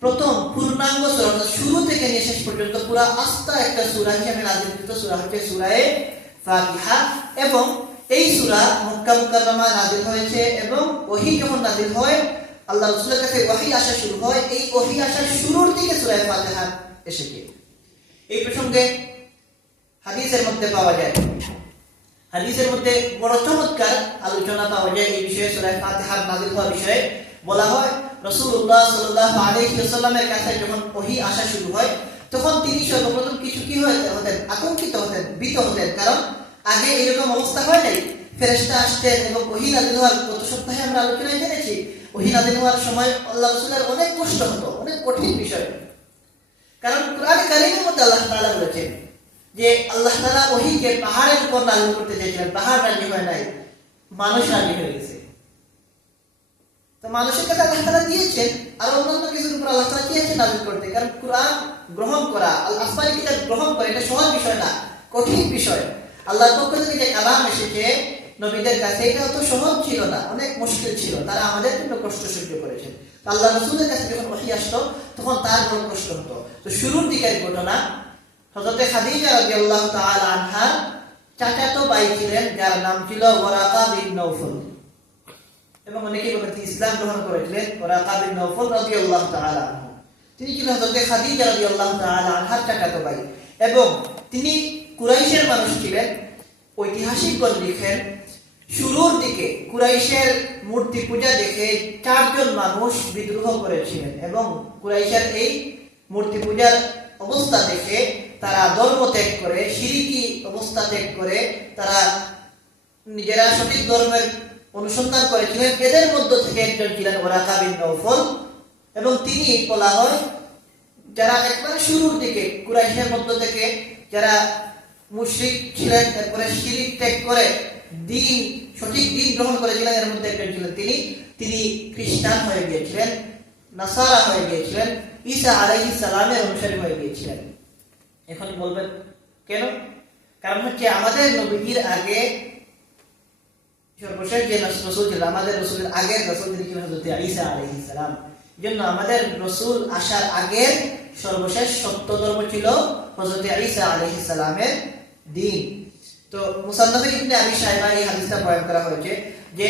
প্রথম পূর্ণাঙ্গ সূরা, শুরু থেকে নিয়ে শেষ পর্যন্ত পুরো আস্তা একটা সূরা হিসেবে নাযিলকৃত সূরা হচ্ছে সূরা ফাতিহা। এবং এই সূরা মক্কা মুকাররমায় নাযিল হয়েছে এবং ওহী যখন নাযিল হয় আল্লাহ রাসূলের কাছে ওহী আসা শুরু হয়, এই ওহী আসার শুরুর দিকে সূরা ফাতিহা এসেছে। এই প্রসঙ্গে হাদিসের মধ্যে পাওয়া যায়, হাদিসের মধ্যে বড় চমৎকার আলোচনা পাওয়া যায় এই বিষয়ে। সূরা ফাতিহার নাযিল হওয়ার বিষয়ে বলা হয়, রাসূলুল্লাহ সাল্লাল্লাহু আলাইহি ওয়াসাল্লামের কাছে যখন ওহী আসা শুরু হয় তখন তিনি সর্বপ্রথম কিছু কি হতেন, আতঙ্কিত হতেন, ভীত হতেন। কারণ আগে এরকম অবস্থা হয় নাই, ফেরেশতা আসতেন এবং ওহী নাযিল হওয়ার গত সপ্তাহে আমরা আলোচনায় জেনেছি ওহী নাযিল হওয়ার সময় আল্লাহ রাসূলের অনেক কষ্ট হতো, অনেক কঠিন বিষয়। কারণ কোরআন কারীমের মধ্যে আল্লাহ তাআলা বলেছেন যে আল্লাহ তাআলা ওহীকে পাহাড়ের উপর নাযিল করতে চেয়েছিলেন, পাহাড় রাজি হয় নাই, মানুষ রাজি হয়ে গেছে। তো মানুষের কাছে আল্লাহ তাআলা দিয়েছেন, আর অন্যান্য কিছুর উপর আল্লাহ তাআলা চেয়েছেন নাযিল করতে। কারণ কোরআন গ্রহণ করা, আসমানি কিতাব গ্রহণ করা এটা সহজ বিষয় না, কঠিন বিষয়। আল্লাহর পক্ষ থেকে যে কালাম এসেছে নবীদের কাছে, এটা তো সহজ ছিল না, অনেক মুশকিল ছিল, তারা আমাদের জন্য কষ্ট সহ্য করেছেন। আল্লাহ রাসূলের কাছে যখন ওহী আসতো তখন তার বড় কষ্ট হতো। তো শুরুর দিকের ঘটনা, হযরত খাদিজা রাদিয়াল্লাহু তাআলা আনহা চাচাতো ভাই ছিলেন যার নাম ছিল ওয়ারাকা বিন নওফল, এবং অনেকেই বলেন তিনি ইসলাম গ্রহণ করেছিলেন। ওয়ারাকা বিন নওফল রাদিয়াল্লাহু তাআলা আনহু, তিনি ছিলেন হযরত খাদিজা রাদিয়াল্লাহু তাআলা আনহার চাচাতো ভাই, এবং তিনি কুরাইশের মানুষ ছিলেন। ঐতিহাসিকগণ লিখেন শুরুর দিকে কুরাইশের মূর্তি পূজা দেখে 4 জন মানুষ বিদ্রোহ করেছিলেন, এবং কুরাইশের এই মূর্তি পূজার অবস্থা দেখে তারা ধর্ম ত্যাগ করে, শিরকি অবস্থা ত্যাগ করে তারা নিজেরা সঠিক ধর্মের অনুসন্ধান করেছিলেন। এদের মধ্য থেকে একজন ছিলেন ওয়ারাকা বিন নওফল, এবং তিনি বলা হয় যারা একবার শুরুর দিকে কুরাইশের মধ্য থেকে যারা মুশরিক ছিলেন, তারপরে শিরক ত্যাগ করে দ্বীন, সঠিক দ্বীন গ্রহণ করেছিলেন, এর মধ্যে একজন ছিলেন তিনি খ্রিস্টান হয়ে গিয়েছিলেন, নাসারা হয়ে গিয়েছিলেন, ঈসা আলাইহিস সালামের অনুসারী হয়ে গিয়েছিলেন। এখন বলবেন কেন? কারণ হচ্ছে আমাদের নবীর আগে সর্বশেষ যে রাসূল ছিলেন, আমাদের রাসূলের আগের রাসূল তিনি ছিলেন হযরত ঈসা আলাইহিস সালাম। এজন্য আমাদের রাসূল আসার আগের সর্বশেষ সত্য ধর্ম ছিল হযরত ঈসা আলাইহিস সালামের দ্বীন। তো মুসান্নাফে ইবনে আবি শাইবা এই হাদিসটা বয়ান করা হয়েছে যে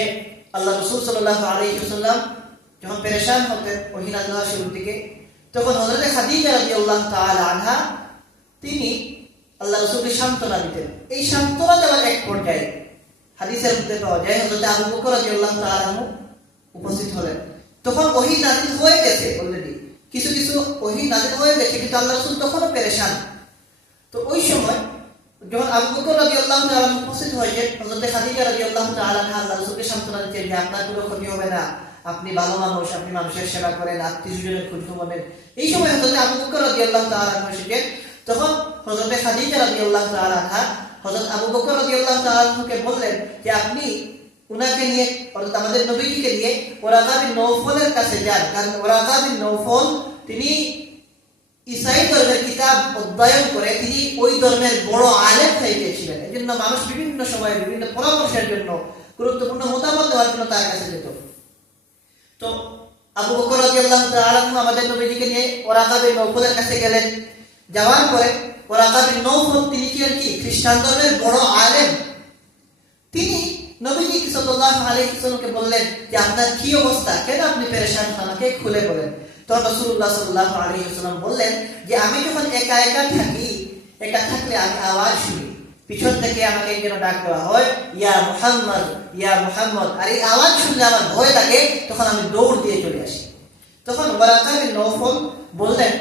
আল্লাহ রাসূল সাল্লাল্লাহু আলাইহি ওয়াসাল্লাম যখন পেরেশান হতেন ওহী নাযিল হওয়ার শুরুর দিকে, তখন হযরত খাদিজা রাদিয়াল্লাহু তাআলা আনহা তিনি আল্লাহ রাসূলকে সান্ত্বনা দিতেন। এই সান্ত্বনা দেওয়ার এক পর্যায়ে হাদিসের মধ্যে পাওয়া যায় হযরত আবু বকর রাদিয়াল্লাহু তাআলা উপস্থিত হলেন। তখন ওহী নাযিল হয়ে গেছে, অলরেডি কিছু কিছু ওহী নাযিল হয়ে গেছে, কিন্তু আল্লাহ রাসূল তখনও পেরেশান। তো ওই সময় যখন আবু বকর রাদিয়াল্লাহু তাআলা উপস্থিত হয়েছেন, হযরত খাদিজা রাদিয়াল্লাহু তাআলা আল্লাহ রাসূলকে সান্ত্বনা দিতেন যে আপনার কোনো ক্ষতি হবে না, আপনি ভালো মানুষ, আপনি মানুষের সেবা করেন, আত্মীয়স্বজনের খোঁজ খবর নেন। এই সময় হযরত আবু বকর রাদিয়াল্লাহু তাআলা এসেছেন, তখন হযরত খাদিজা রাদিয়াল্লাহু তাআলা হযরত আবু বকর রাদিয়াল্লাহু তাআলাকে বললেন যে আপনি উনাকে নিয়ে, অর্থাৎ আমাদের নবীজিকে নিয়ে ওয়ারাকা বিন নওফলের কাছে যান। কারণ ওয়ারাকা বিন নওফল তিনি ঈসাই ধর্মের কিতাব অধ্যয়ন করে তিনি ওই ধর্মের বড় আলেম হয়ে গিয়েছিলেন। এজন্য মানুষ বিভিন্ন সময়ে বিভিন্ন পরামর্শের জন্য, গুরুত্বপূর্ণ মতামত দেওয়ার জন্য তার কাছে যেত। তো আবু বকর রাদিয়াল্লাহু তাআলা আমাদের নবীজিকে নিয়ে ওয়ারাকা বিন নওফলের কাছে গেলেন। যাওয়ার পরে ওয়ারাকা বিন নওফল তিনি ছিলেন কি খ্রিস্টান ধর্মের বড় আলেম। তিনি নবীজি সাল্লাল্লাহু আলাইহি ওয়াসাল্লামকে বললেন যে আপনার কি অবস্থা, কেন আপনি পেরেশান, আমাকে খুলে বলেন। তখন রাসূলুল্লাহ সাল্লাল্লাহু আলাইহি ওয়াসাল্লাম বললেন যে আমি যখন একা একা থাকি, একা থাকলে আমি আওয়াজ শুনি, পিছন থেকে আমাকে যেন ডাক দেওয়া হয় ইয়া মুহাম্মদ, ইয়া মুহাম্মদ, আর এই আওয়াজ শুনলে আমার ভয় লাগে, তখন আমি দৌড় দিয়ে চলে আসি। তখন ওয়ারাকা বিন নওফল বললেন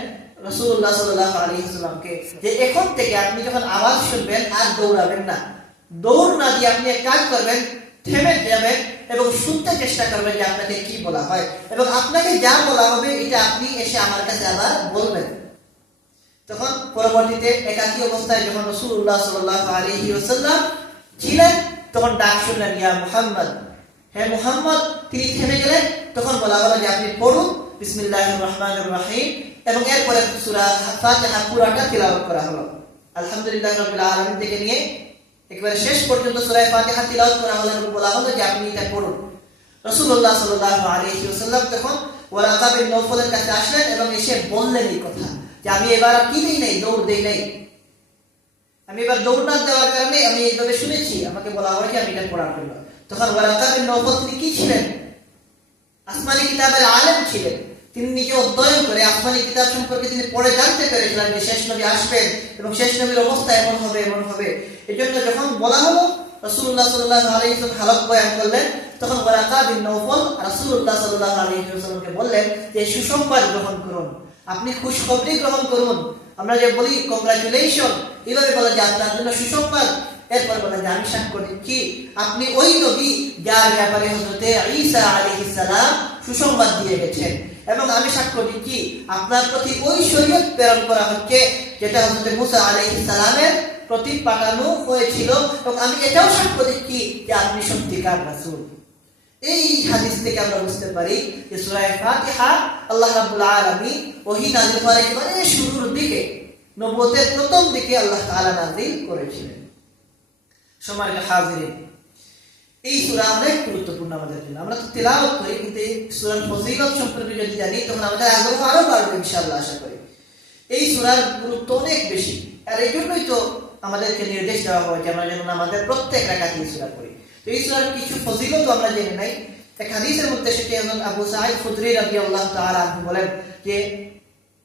রাসূলুল্লাহ সাল্লাল্লাহু আলাইহি ওয়াসাল্লামকে যে এখন থেকে আপনি যখন আওয়াজ শুনবেন আর দৌড়াবেন না, দৌড় না দিয়ে আপনি এক কাজ করবেন, থেমে যাবেন এবং শুনতে চেষ্টা করবেন যে আপনাকে কি বলা হয়, এবং আপনাকে যা বলা হবে এটা আপনি এসে আমার কাছে আবার বলবেন। তখন পরবর্তীতে একাকী অবস্থায় যখন রাসূলুল্লাহ সাল্লাল্লাহু আলাইহি ওয়াসাল্লাম ছিলেন, তখন ডাক শুনলেন ইয়া মুহাম্মদ, হে মুহাম্মদ। তিনি থেমে গেলেন। তখন বলা হলো যে আপনি পড়ুন বিসমিল্লাহির রহমানির রহিম, এবং এরপরে সূরা ফাতিহা পুরোটা তিলাওয়াত করা হলো। আলহামদুলিল্লাহি রাব্বিল আলামিন থেকে নিয়ে একবারে শেষ পর্যন্ত সূরা ফাতিহা তিলাওয়াত করা হলো এবং বলা হলো যে আপনি এটা পড়ুন। রাসূলুল্লাহ সাল্লাল্লাহু আলাইহি ওয়াসাল্লাম তখন ওয়ারাকা বিন নওফলের কাছে আসলেন এবং এসে বললেন এই কথা যে আমি এবার কি দেই নাই, দৌড় দেই নাই, আমি এবার দৌড় না দেওয়ার কারণে আমি এইভাবে শুনেছি, আমাকে বলা হয়েছে আমি এটা পড়ার জন্য। তখন ওয়ারাকা বিন নওফল তিনি কি ছিলেন? আস্তে আসমানি কিতাবের আলেম ছিলেন, তিনি নিজে অধ্যয়ন করে আসমানি কিতাব সম্পর্কে তিনি পড়ে জানতে পেরেছিলেন যে শেষ নবী আসবেন এবং শেষ নবীর অবস্থা এমন হবে। এজন্য যখন বলা হলো রাসূলুল্লাহ সাল্লাল্লাহু আলাইহি ওয়াসাল্লাম হালত বয়ান করলেন, তখন ওয়ারাকা বিন নওফল রাসূলুল্লাহ সাল্লাল্লাহু আলাইহি ওয়াসাল্লামকে বললেন যে সুসংবাদ গ্রহণ করুন, আপনি খুশখবরি গ্রহণ করুন। আমরা যে বলি কংগ্রাচুলেশন, এইভাবে বলা যে আপনার জন্য সুসংবাদ। এরপর বলা যে আমি সাক্ষ্য দিচ্ছি আপনি ওই নবী যার ব্যাপারে হযরত ঈসা আলাইহিস সালাম সুসংবাদ দিয়ে গেছেন, এবং আমি সাক্ষ্য দিচ্ছি আপনার প্রতি ওই শরীয়ত প্রেরণ করা হচ্ছে যেটা হযরত মুসা আলাইহিস সালামের প্রতি পাঠানো হয়েছিল, এবং আমি এটাও সাক্ষ্য দিচ্ছি যে আপনি সত্যিকার রাসূল। এই হাদিস থেকে আমরা বুঝতে পারি যে সূরা ফাতিহা আল্লাহ রাব্বুল আলামিন ওহী নাযিল করার একেবারে শুরুর দিকে, নবুয়তের প্রথম দিকে আল্লাহ তাআলা নাযিল করেছিলেন। সম্মানিত হাজিরিন, এই সূরা অনেক গুরুত্বপূর্ণ আমাদের জন্য। আমরা তো তেলাওয়াত করি, কিন্তু এই সূরার ফজিলত সম্পর্কে যদি জানি তখন আমাদের আগ্রহ আরো বাড়বে ইনশাআল্লাহ, আশা করি। এই সূরার গুরুত্ব অনেক বেশি, আর এই জন্যই তো আমাদেরকে নির্দেশ দেওয়া হয় যে আমরা যেন আমাদের প্রত্যেক রাকাতে এই সূরা পড়ি। তো এই সূরার কিছু ফজিলত আমরা জেনে নাই। এক হাদিসের মধ্যে সেটি হযরত আবু সাঈদ খুদরি রাদিয়াল্লাহু তাআলা আনহু বলেন যে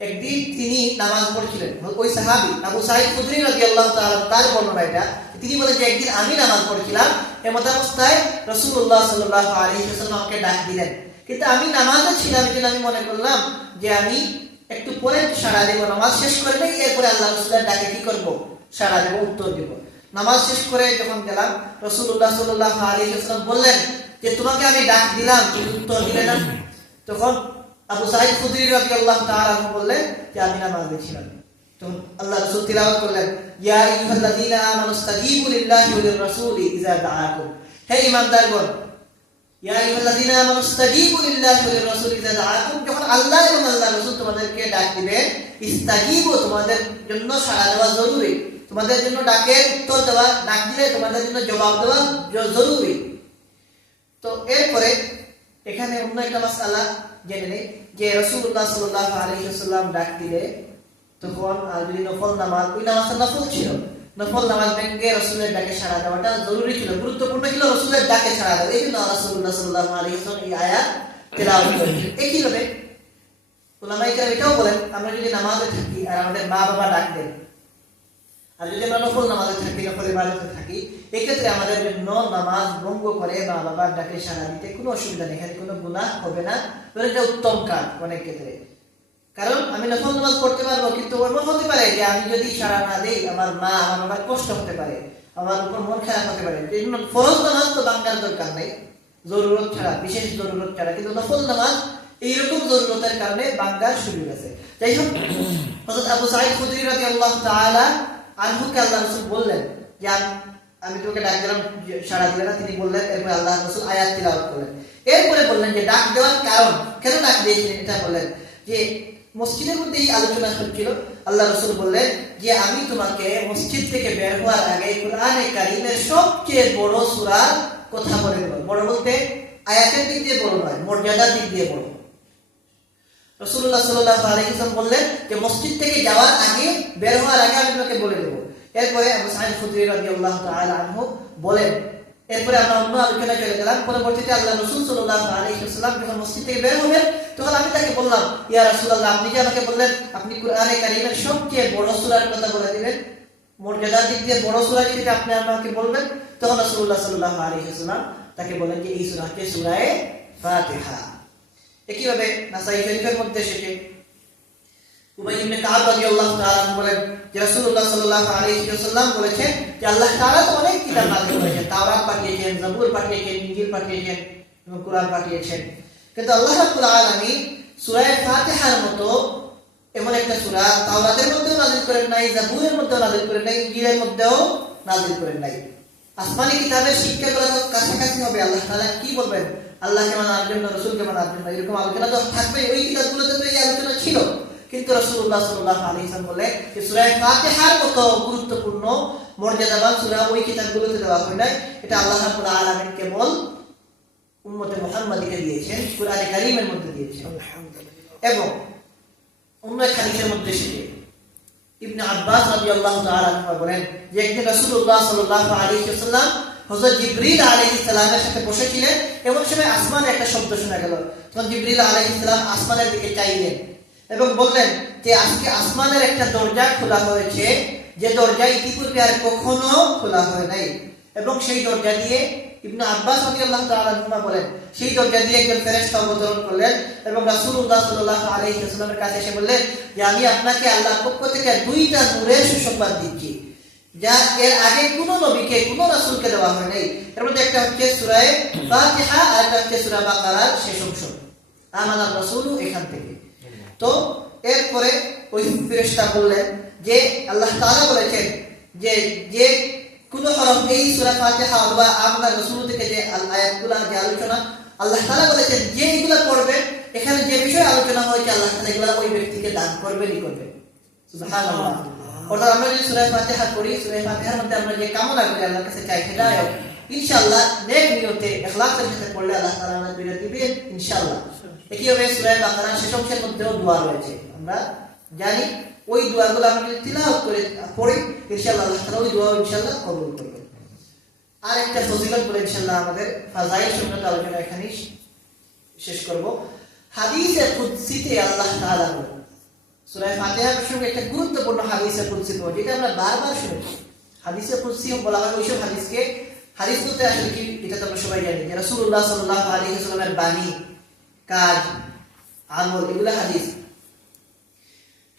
একদিন তিনি নামাজ পড়ছিলেন। ওই সাহাবী আবু সাঈদ খুদরি রাদিয়াল্লাহু তাআলা তার বর্ণনা এটা, তিনি বলেন যে একদিন আমি নামাজ পড়ছিলাম, এমত অবস্থায় রাসূলুল্লাহ সাল্লাল্লাহু আলাইহি ওয়াসাল্লাম আমাকে ডাক দিলেন, কিন্তু আমি নামাজে ছিলাম, কিন্তু আমি মনে করলাম যে আমি একটু পরে সাড়া দেব, নামাজ শেষ করে নেই, এরপরে আল্লাহ রাসূলের ডাকে কি করব, সাড়া দেব, উত্তর দেব। নামাজ শেষ করে যখন গেলাম, রাসূলুল্লাহ সাল্লাল্লাহু আলাইহি ওয়াসাল্লাম বললেন যে তোমাকে আমি ডাক দিলাম, তুমি উত্তর দিলে না। তখন আবু সাঈদ খুদরি রাদিয়াল্লাহু তাআলা বললেন যে আমি নামাজে ছিলাম। তখন আল্লাহ রাসূল তিলাওয়াত করলেন, ইয়া আইয়ুহাল্লাযীনা আমানুস্তাজীবু লিল্লাহি ওয়া লির-রাসূলি ইযা দাআকুম। হে ঈমানদারগণ, ইয়া আইয়ুহাল্লাযীনা আমানুস্তাজীবু লিল্লাহি ওয়া লির-রাসূলি ইযা দাআকুম, যখন আল্লাহ এবং আল্লাহর রাসূল তোমাদেরকে ডাক দিবেন, ইস্তাজীবু তোমাদের জন্য সাড়া দেওয়া জরুরি, তোমাদের জন্য ডাকের উত্তর দেওয়া, ডাক দিলে তোমাদের জন্য জবাব দেওয়া জরুরি। তো এরপরে এখানে অন্য একটা মাসআলা জেনে নেই যে রাসূলুল্লাহ সাল্লাল্লাহু আলাইহি ওয়াসাল্লাম ডাক দিলে তখন যদি নফল নামাজ, ওই নামাজটা নফল ছিল, নফল নামাজ ভেঙে রাসূলের ডাকে সাড়া দেওয়াটা জরুরি ছিল, গুরুত্বপূর্ণ ছিল রাসূলের ডাকে সাড়া দেওয়া। এই জন্য রাসূলুল্লাহ সাল্লাল্লাহু আলাইহি ওয়াসাল্লাম এই আয়াত তেলাওয়াত করেছেন। একই ভাবে উলামায়ে কেরাম এটাও বলেন, আমরা যদি নামাজে থাকি আর আমাদের মা বাবা ডাক দেন, আর যদি আমরা নফল নামাজে থাকি, নফল ইবাদতে থাকি, এই ক্ষেত্রে আমাদের জন্য নামাজ ভঙ্গ করে মা বাবার ডাকে সাড়া দিতে কোনো অসুবিধা নেই, এখানে কোনো গুনাহ হবে না, এটা উত্তম কাজ অনেক ক্ষেত্রে। কারণ আমি নফল নামাজ পড়তে পারবো, কিন্তু এমন হতে পারে যে আমি যদি সাড়া না দিই আমার মা আমার বাবার কষ্ট হতে পারে, আমার উপর মন খারাপ হতে পারে। এই জন্য ফরজ নামাজ তো ভাঙার দরকার নেই, জরুরত ছাড়া, বিশেষ জরুরত ছাড়া, কিন্তু নফল নামাজ এইরকম জরুরতের কারণে ভাঙার সুযোগ আছে। যাই হোক, হযরত আবু সাঈদ খুদরি রাদিয়াল্লাহু তাআলা আনহুকে আল্লাহ রাসূল বললেন যে আমি তোকে ডাক দিলাম, সাড়া দিলে না, তিনি বললেন। এরপরে আল্লাহ রাসূল আয়াত তিলাওয়াত করলেন। এরপরে বললেন যে ডাক দেওয়ার কারণ, কেন ডাক দিয়েছিলেন এটা বললেন। যে মসজিদের মধ্যে এই আলোচনা হচ্ছিল, আল্লাহ রাসূল বললেন যে আমি তোমাকে মসজিদ থেকে বের হওয়ার আগে কোরআনে কারীমের সবচেয়ে বড় সূরার কথা বলে দেব। বড় বলতে আয়াতের দিক দিয়ে বড় নয়, মর্যাদার দিক দিয়ে বড়। রাসূলুল্লাহ সাল্লাল্লাহু আলাইহি ওয়াসাল্লাম বললেন যে মসজিদ থেকে যাওয়ার আগে, বের হওয়ার আগে আমি তোমাকে বলে দেব। এরপরে আবু সাঈদ খুদরি রাদিয়াল্লাহু তাআলা আনহু বলেন। এরপরে আমরা অন্য আলোচনা চলে গেলাম। পরবর্তীতে আল্লাহ রাসূল সাল্লাল্লাহু আলাইহি ওয়াসাল্লাম যখন মসজিদ থেকে বের হবেন, তখন আমি তাকে বললাম, ইয়া রাসূলুল্লাহ, আপনি যে আমাকে বললেন আপনি কোরআনে কারীমের সবচেয়ে বড় সূরার কথা বলে দিবেন, মর্যাদার দিক দিয়ে বড় সূরা যেটা আপনি আমাকে বলবেন। তখন রাসূলুল্লাহ সাল্লাল্লাহু আলাইহি ওয়াসাল্লাম তাকে বলেন যে এই সূরাকে সূরায়ে ফাতিহা। একইভাবে নাসাই শরীফের মধ্যে এসেছে, উবাই ইবনে কাব রাদিয়াল্লাহু তাআলা বলেন যে রাসূলুল্লাহ সাল্লাল্লাহু আলাইহি ওয়াসাল্লাম বলেছেন যে আল্লাহ তাআলা তো অনেক কিতাব নাযিল করেছেন, তাওরাত পাঠিয়েছেন, জাবুর পাঠিয়েছেন, ইনজিল পাঠিয়েছেন এবং কুরআন পাঠিয়েছেন, কিন্তু আল্লাহ রাব্বুল আলামিন সূরা ফাতিহার মতো এমন একটা সূরা তাওরাতের মধ্যেও নাযিল করেন নাই, জাবুরের মধ্যেও নাযিল করেন নাই, ইনজিলের মধ্যেও নাযিল করেন নাই। আসমানি কিতাবের শিক্ষাগুলো কাছাকাছি হবে। আল্লাহ তাআলা কি বলবেন, আল্লাহকে মানার জন্য, রাসূলকে মানার জন্য, এরকম আলোচনা তো থাকবে। ওই কিতাবগুলোতে তো এই আলোচনা ছিল, কিন্তু রাসূলুল্লাহ সাল্লাল্লাহু আলাইহি ওয়াসাল্লাম বলে যে সূরা ফাতিহার মতো গুরুত্বপূর্ণ মর্যাদাবান সূরা ওই কিতাবগুলোতে দেওয়া হয় নাই। এটা আল্লাহ রাব্বুল আলামিন কেবল উম্মতে মুহাম্মাদীকে দিয়েছেন, কুরআনে কারীমের মধ্যে দিয়েছেন। এবং অন্য এক হাদিসের মধ্যে এসেছে, ইবনে আব্বাস রাদিয়াল্লাহু তাআলা বলেন যে একদিন রাসূলুল্লাহ সাল্লাল্লাহু আলাইহি ওয়াসাল্লাম হযরত জিবরিল আলাইহিস সালামের সাথে বসেছিলেন। এমন সময় আসমানে একটা শব্দ শোনা গেল। তখন জিবরিল আলাইহিস সালাম আসমানের দিকে চাইলেন এবং বললেন যে আজকে আসমানের একটা দরজা খোলা হয়েছে, যে দরজা ইতিপূর্বে আর কখনো খোলা হয় নাই। এবং সেই দরজা দিয়ে ইবনে আব্বাস রাদিয়াল্লাহু তাআলা আনহুমা বলেন, সেই দরজা দিয়ে একজন ফেরেশতা অবতরণ করলেন এবং রাসূলুল্লাহ সাল্লাল্লাহু আলাইহি ওয়াসাল্লামের কাছে এসে বললেন যে আমি আপনাকে আল্লাহর পক্ষ থেকে দুইটা নূরের সুসংবাদ দিচ্ছি, যা এর আগে কোনো নবীকে কোনো রাসূলকে দেওয়া হয় নাই। এর মধ্যে একটা হচ্ছে সূরা ফাতিহা আর একটা হচ্ছে সূরা বাকারার শেষ অংশ, আমানার রাসূলু এখান থেকে। তো এরপরে ওই ফেরেশতা বললেন যে আল্লাহ তাআলা বলেছেন যে যে কোন হরফ এই সূরা ফাতিহা বা আমানার রাসূল থেকে যে আয়াতগুলো যে আলোচনা আল্লাহ তাআলা বলেছেন যে এগুলো পড়বে, এখানে যে বিষয় আলোচনা হয়েছে আল্লাহ তাআলা এগুলো ওই ব্যক্তিকে দান করবেনই করবেন। সুবহানাল্লাহ। অর্থাৎ আমরা যদি সূরা ফাতিহা পড়ি, সূরা ফাতিহার মধ্যে আমরা যে কামনা করি আল্লাহর কাছে চাই হিদায়াত, ইনশাআল্লাহ নেক নিয়তে ইখলাসের সাথে পড়লে আল্লাহ তাআলা আমাদের দিবেন ইনশাআল্লাহ। একইভাবে সূরা বাকারার শেষ অংশের মধ্যেও দোয়া রয়েছে, আমরা জানি ওই দোয়াগুলো আমরা যদি তিলাওয়াত করে পড়ি ইনশাআল্লাহ আল্লাহ তাআলা ওই দোয়া ইনশাআল্লাহ কবুল করবেন। আর একটা ফজিলত বলে ইনশাআল্লাহ আমাদের ফাজাইল সম্পর্কে আলোচনা এখানেই শেষ করব। হাদিসে কুদসিতে আল্লাহ তাআলা বলেন, সূরা ফাতিহার সঙ্গে একটা গুরুত্বপূর্ণ হাদিসে কুদসি রয়েছে, যেটা আমরা বারবার শুনেছি। হাদিসে কুদসি বলা হয় ওইসব হাদিসকে, হাদিস বলতে আসলে কি এটা তো আমরা সবাই জানি যে রাসূলুল্লাহ সাল্লাল্লাহু আলাইহি ওয়াসাল্লামের বাণী, কাজ, আমল, এগুলো হাদিস।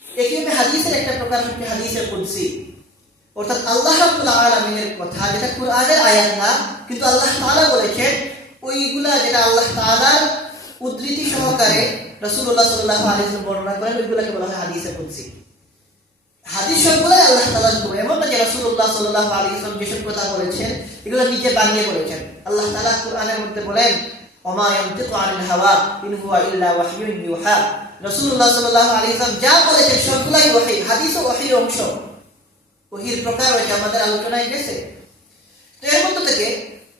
একইভাবে হাদিসের একটা প্রকার হচ্ছে হাদিসে কুদসি, অর্থাৎ আল্লাহ রাব্বুল আলামিনের কথা, যেটা কুরআনের আয়াত না, কিন্তু আল্লাহ তাআলা বলেছেন ওইগুলা যেটা আল্লাহ তাআলার উদ্ধৃতি সহকারে রাসূলুল্লাহ সাল্লাল্লাহু আলাইহি ওয়াসাল্লাম বর্ণনা করেন, ওইগুলাকে বলা হয় হাদিসে কুদসি। হাদিস সবগুলাই আল্লাহ তাআলার কথা, এমন না যে রাসূলুল্লাহ সাল্লাল্লাহু আলাইহি ওয়াসাল্লাম যেসব কথা বলেছেন এগুলো নিজে বানিয়ে বলেছেন। আল্লাহ তাআলা কুরআনের মধ্যে বলেন ওমা ইয়ানতিকু আনিল হাওয়া ইন হুয়া ইল্লা ওয়াহয়ুন ইউহা। রাসূলুল্লাহ সাল্লাল্লাহু আলাইহি ওয়াসাল্লাম যা বলেছেন সবগুলাই ওহী, হাদিসও ওহীর অংশ, ওহীর প্রকার হচ্ছে আমাদের আলোচনায় গেছে। তো এর মধ্যে থেকে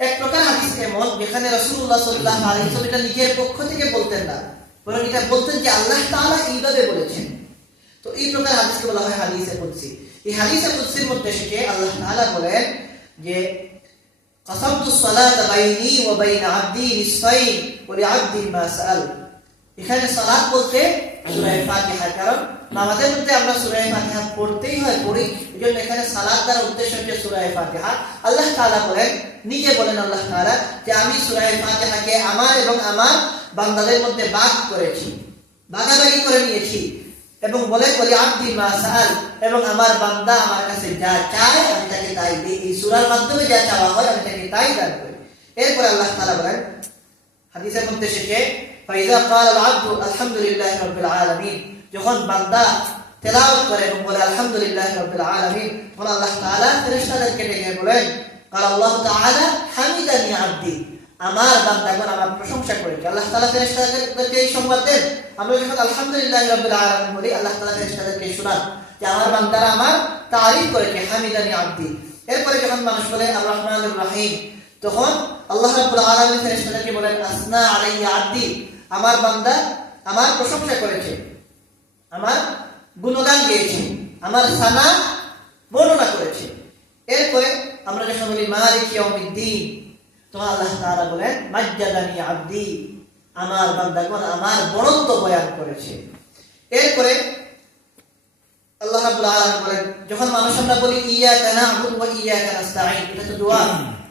এক প্রকার হাদিস এমন যেখানে রাসূলুল্লাহ সাল্লাল্লাহু আলাইহি ওয়াসাল্লাম এটা নিজের পক্ষ থেকে বলতেন না, বরং এটা বলতেন যে আল্লাহ তাআলা এইভাবে বলেছেন। তো এই প্রকার হাদিসকে বলা হয় হাদিসে কুদসি। এই হাদিসে কুদসির মধ্যে থেকে আল্লাহ তাআলা বলেন যে কাসামতুস সালাতা বাইনি ওয়া বাইনা আবদি নিসফাইন ওয়া লিআবদি মা সাআল। এখানে সালাত বলতে সূরা ফাতিহা, কারণ নামাজের মধ্যে আমরা সূরা ফাতিহা পড়তেই হয়, পড়ি, এজন্য এখানে সালাত দ্বারা উদ্দেশ্য হচ্ছে সূরা ফাতিহা। আল্লাহ তাআলা বলেন, নিজে বলেন আল্লাহ তাআলা যে আমি সূরা ফাতিহাকে আমার এবং আমার বান্দাদের মধ্যে ভাগ করেছি, ভাগাভাগি করে নিয়েছি, এবং বলেন ওলি আবদি মা সাআল, এবং আমার বান্দা আমার কাছে যা চায় আমি তাকে তাই দিই। এই সূরার মাধ্যমে যা চাওয়া হয় আমি তাকে তাই দান করি। এরপর আল্লাহ তাআলা বলেন হাদিসের মধ্যে এসেছে ফাইজা ক্বালা আল আবদু আলহামদুলিল্লাহি রাব্বিল আলামিন, যখন বান্দা তেলাওয়াত করে এবং বলে আলহামদুলিল্লাহি রাব্বিল আলামিন, তখন আল্লাহ তাআলা ফেরেশতাদেরকে ডেকে বলেন ক্বালা আল্লাহু তাআলা হামিদানি আবদি, আমার বান্দাগণ আমার প্রশংসা করেছে। আল্লাহ তাআলা ফেরেশতাদেরকে এই সংবাদ দেন, আমরা যখন আলহামদুলিল্লাহি রাব্বিল আলামিন বলি আল্লাহ তাআলা ফেরেশতাদেরকে শোনান যে আমার বান্দারা আমার তারিফ করেছে, হামিদানি আবদি। এরপরে যখন মানুষ বলে আর রহমানুর রহিম, তখন আল্লাহ রাব্বুল আলামিন ফেরেশতাদেরকে বলেন আসনা আলাইয়া আবদি, আমার বান্দা আমার প্রশংসা করেছে, আমার গুণগান গেয়েছে, আমার সানা বর্ণনা করেছে। এরপরে আমরা যখন বলি মালিক ইয়াউমিদ্দিন, তখন আল্লাহ তাআলা বলেন মাজ্জাদানি আবদি, আমার বান্দাগণ আমার বরত্ব বয়ান করেছে। এরপরে আল্লাহ রাব্বুল আলামিন বলেন যখন মানুষ আমরা বলি ইয়াকা না'বুদু ওয়া ইয়াকা নাস্তাঈন, এটা তো দোয়া,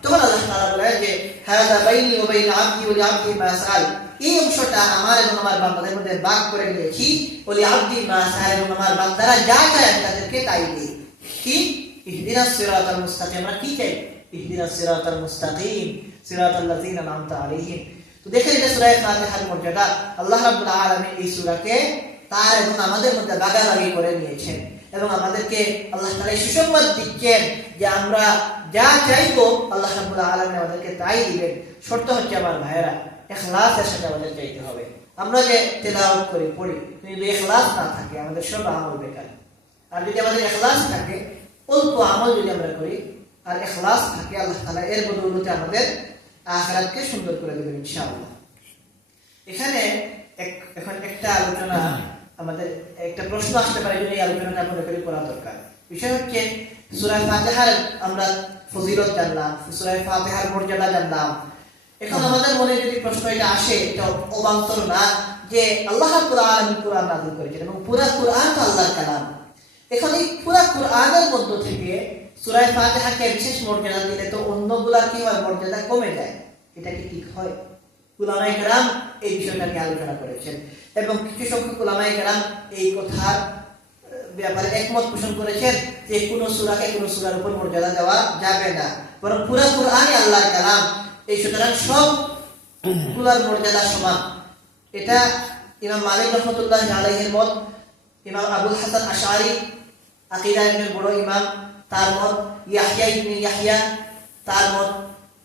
তখন আল্লাহ তাআলা বলেন যে হাযা বাইনি ওয়া বাইনা আবদি ওয়া লিআবদি মা সাআল, এই অংশটা আমার এবং আমার বান্দাদের মধ্যে ভাগ করে নিয়েছি, ওয়া লিআবদি মা সাআল, এবং আমার বান্দারা যা চায় আমি তাদেরকে তাই দিই। কি ইহদিনাস সিরাতাল মুস্তাকিম, আমরা কি চাই? ইহদিনাস সিরাতাল মুস্তাকিম সিরাতাল লাযিনা আন'আমতা আলাইহিম। তো দেখেন এটা সূরা ফাতিহার মর্যাদা। আল্লাহ রাব্বুল আলামিন এই সূরাকে তার এবং আমাদের মধ্যে ভাগাভাগি করে নিয়েছেন এবং আমাদেরকে আল্লাহ তাআলা সুসংবাদ দিচ্ছেন যে আমরা যা চাইবো আল্লাহ রাব্বুল আলামিন আমাদেরকে তাই দিবেন। শর্ত হচ্ছে আমার ভাইয়েরা ইখলাসের সাথে আমাদের চাইতে হবে। আমরা যে তেলাওয়াত করি পড়ি, যদি ইখলাস না থাকে আমাদের সব আমল বেকার। আর যদি আমাদের ইখলাস থাকে, অল্প আমল যদি আমরা করি আর ইখলাস থাকে, আল্লাহ তাআলা এর বদৌলতে আমাদের আখিরাতকে সুন্দর করে দেবেন ইনশাআল্লাহ। এখানে এখন একটা আলোচনা, আমাদের একটা প্রশ্ন আসতে পারে, যদি এই আলোচনাটা মনে করি করা দরকার। বিষয় হচ্ছে সূরা ফাতিহার আমরা ফজিলত জানলাম, সূরা ফাতিহার মর্যাদা জানলাম। এখন আমাদের মনে যদি প্রশ্ন এটা আসে, এটা অবান্তর না যে আল্লাহ রাব্বুল আলামিন কুরআন নাযিল করেছেন এবং পুরো কুরআন তো আল্লাহর কালাম। এখন এই পুরো কুরআনের মধ্য থেকে সূরা ফাতিহাকে বিশেষ মর্যাদা দিলে তো অন্যগুলা কি হয়, মর্যাদা কমে যায়। এটা কি ঠিক হয়? উলামায়ে কেরাম এই বিষয়টা নিয়ে আলোচনা করেছেন এবং কিছু সংখ্যক উলামায়ে কেরাম এই কথার ব্যাপারে একমত পোষণ করেছেন যে কোন সূরাকে কোন সূরার উপর মর্যাদা দেওয়া যাবে না, বরং পুরো কুরআনই আল্লাহর কালাম। এই সুতরাং সব গুলার মর্যাদা সমান। এটা ইমাম মালিক রাহমাতুল্লাহ আলাইহির মত, ইমাম আবুল হাসান আশআরী আকীদা ইবনে বড় ইমাম তার মত, ইয়াহইয়া ইবনে ইয়াহইয়া তার মত।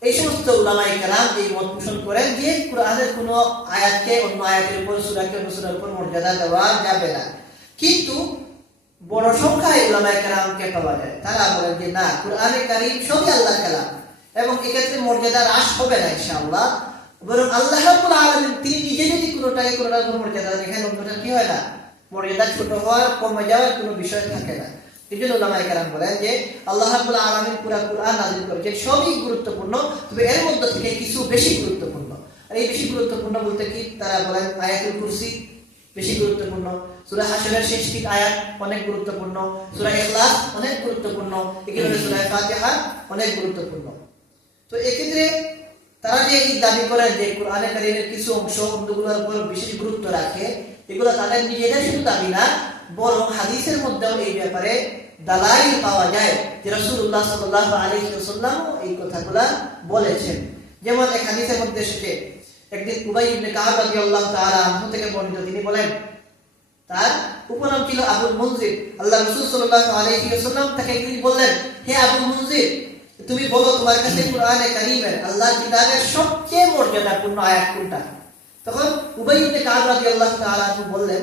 এই সমস্ত উলামায়ে কেরাম এই মত পোষণ করেন যে কুরআনের কোন আয়াতকে অন্য আয়াতের উপর, সূরাকে অন্য সূরার উপর মর্যাদা দেওয়া যাবে না। কিন্তু বড় সংখ্যায় উলামায়ে কেরামকে পাওয়া যায় তারা বলেন যে না, কুরআনে কারীম সবই আল্লাহর কালাম এবং এক্ষেত্রে মর্যাদা হ্রাস হবে না ইনশাআল্লাহ, বরং আল্লাহ রাব্বুল আলামিন তিনি নিজে যদি কোনটাকে কোনটার উপর মর্যাদা দেখেন, অন্যটা কি হয় না, মর্যাদা ছোট হওয়ার, কমে যাওয়ার কোনো বিষয় থাকে না। এই জন্য উলামায়ে কেরাম বলেন যে আল্লাহ রাব্বুল আলামিন পুরো কুরআন নাযিল করেছেন, সবই গুরুত্বপূর্ণ, তবে এর মধ্যে থেকে কিছু বেশি গুরুত্বপূর্ণ। আর এই বেশি গুরুত্বপূর্ণ বলতে কি, তারা বলেন আয়াতুল কুরসি বেশি গুরুত্বপূর্ণ, সূরা হাশরের শেষ 3 আয়াত অনেক গুরুত্বপূর্ণ, সূরা ইখলাস অনেক গুরুত্বপূর্ণ, একেবারে সূরা ফাতিহা অনেক গুরুত্বপূর্ণ। তো এক্ষেত্রে তারা যে এই দাবি করেন যে কুরআনে কারীমের কিছু অংশ অন্যগুলোর উপর বিশেষ গুরুত্ব রাখে, এগুলো তাদের নিজেদের শুধু দাবি না, বরং হাদিসের মধ্যেও এই ব্যাপারে দালাইল পাওয়া যায় যে রাসূলুল্লাহ সাল্লাল্লাহু আলাইহি ওয়াসাল্লাম এই কথাগুলা বলেছেন। যেমন এক হাদিসের মধ্যে এসেছে, একদিন উবাই ইবনে কাব রাদিয়াল্লাহু তাআলা আনহু থেকে বর্ণিত, তিনি বলেন তার উপনাম ছিল আবুল মুনজির। আল্লাহ রাসূল সাল্লাল্লাহু আলাইহি ওয়াসাল্লাম তাকে একদিন বললেন, হে আবুল মুনজির, তুমি বলো তোমার কাছে কুরআনে কারীমের আল্লাহর কিতাবের সবচেয়ে মর্যাদাপূর্ণ আয়াত কোনটা? তখন উবাই ইবনে কাব রাদিয়াল্লাহু তাআলা আনহু বললেন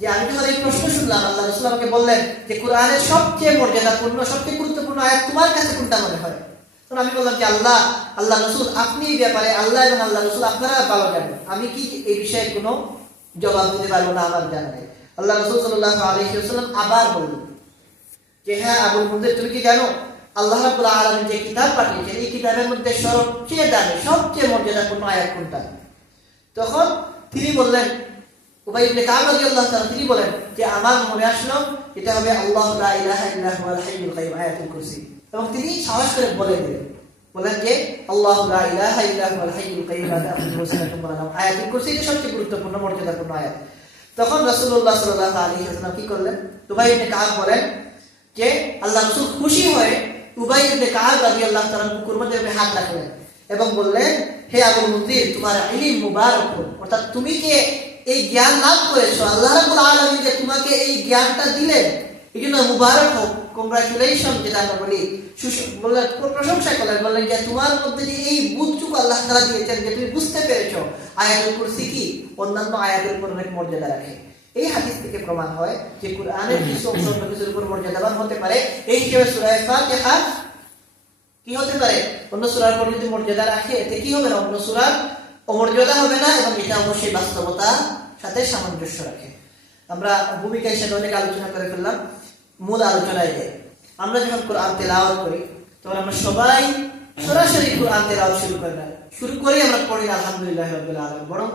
যে আমি যখন এই প্রশ্ন শুনলাম, আল্লাহ রাসূল আমাকে বললেন যে কুরআনের সবচেয়ে মর্যাদাপূর্ণ, সবচেয়ে গুরুত্বপূর্ণ আয়াত তোমার কাছে কোনটা মনে হয়? তখন আমি বললাম যে আল্লাহ রাসূল, আপনি এই ব্যাপারে আল্লাহ এবং আল্লাহ রাসূল আপনারা ভালো জানেন, আমি কি এই বিষয়ে কোনো জবাব দিতে পারবো না, আমার জানা নেই। আল্লাহ রাসূল সাল্লাল্লাহু আলাইহি ওয়াসাল্লাম আবার বললেন যে হ্যাঁ আবুল মুনজির, তুমি কি জানো আল্লাহ রাব্বুল আলামিন যে কিতাব পাঠিয়েছেন, এই কিতাবের মধ্যে সবচেয়ে দামি, সবচেয়ে মর্যাদাপূর্ণ আয়াত কোনটা? তখন তিনি বললেন, উবাই ইবনে কাব রাদিয়াল্লাহু তাআলা তিনি বলেন যে আমার মনে আসলো এটা হবে আল্লাহু লা ইলাহা ইল্লা হুয়াল হাইয়ুল কাইয়্যুম, আয়াতুল কুরসি। এবং তিনি সাহস করে বলেন যে আল্লাহু লা ইলাহা ইল্লা হুয়াল হাইয়ুল কাইয়্যুম লা তাখুযুহু সিনাতুন ওয়া লা নাওম, আয়াতুল কুরসি এটা সবচেয়ে গুরুত্বপূর্ণ, মর্যাদাপূর্ণ আয়াত। তখন রাসূলুল্লাহ সাল্লাল্লাহু আলাইহি ওয়াসাল্লাম কি করলেন? উবাই ইবনে কাব বলেন যে আল্লাহ রাসূল খুশি হয়ে উবাই ইবনে কাব রাদিয়াল্লাহু তাআলা বুকের মধ্যে হাত রাখলেন এবং বললেন, হে আবুল মুনজির, তোমার ইলম মুবারক হোক, অর্থাৎ তুমি যে এই জ্ঞান লাভ করেছো, আল্লাহ রাব্বুল আলামিন যে তোমাকে এই জ্ঞানটা দিলেন, এজন্য মুবারক হোক, কংগ্রাচুলেশন যেটা আমরা বলি, বললেন, প্রশংসা করলেন, বললেন যে তোমার মধ্যে যে এই বুঝটুকু আল্লাহ তাআলা দিয়েছেন যে তুমি বুঝতে পেরেছো আয়াতুল কুরসি কি অন্যান্য আয়াতের উপর অনেক মর্যাদা রাখে। এই হাদিস থেকে প্রমাণ হয় যে কুরআনের কিছু অংশ অন্য কিছুর উপর মর্যাদাবান হতে পারে। এই হিসেবে সূরা ফাতিহা কি হতে পারে, অন্য সূরার উপর যদি মর্যাদা রাখে, এতে কি হবে না, অন্য সূরার অমর্যাদা হবে না, এবং এটা অবশ্যই বাস্তবতার সাথে সামঞ্জস্য রাখে। আমরা ভূমিকা হিসেবে অনেক আলোচনা করে ফেললাম, মূল আলোচনায় যাই। আমরা যখন কোরআন তেলাওয়াত করি তখন আমরা সবাই সরাসরি কোরআন তেলাওয়াত শুরু করি, আমরা পড়ি আলহামদুলিল্লাহি রাব্বিল আলামিন, বরং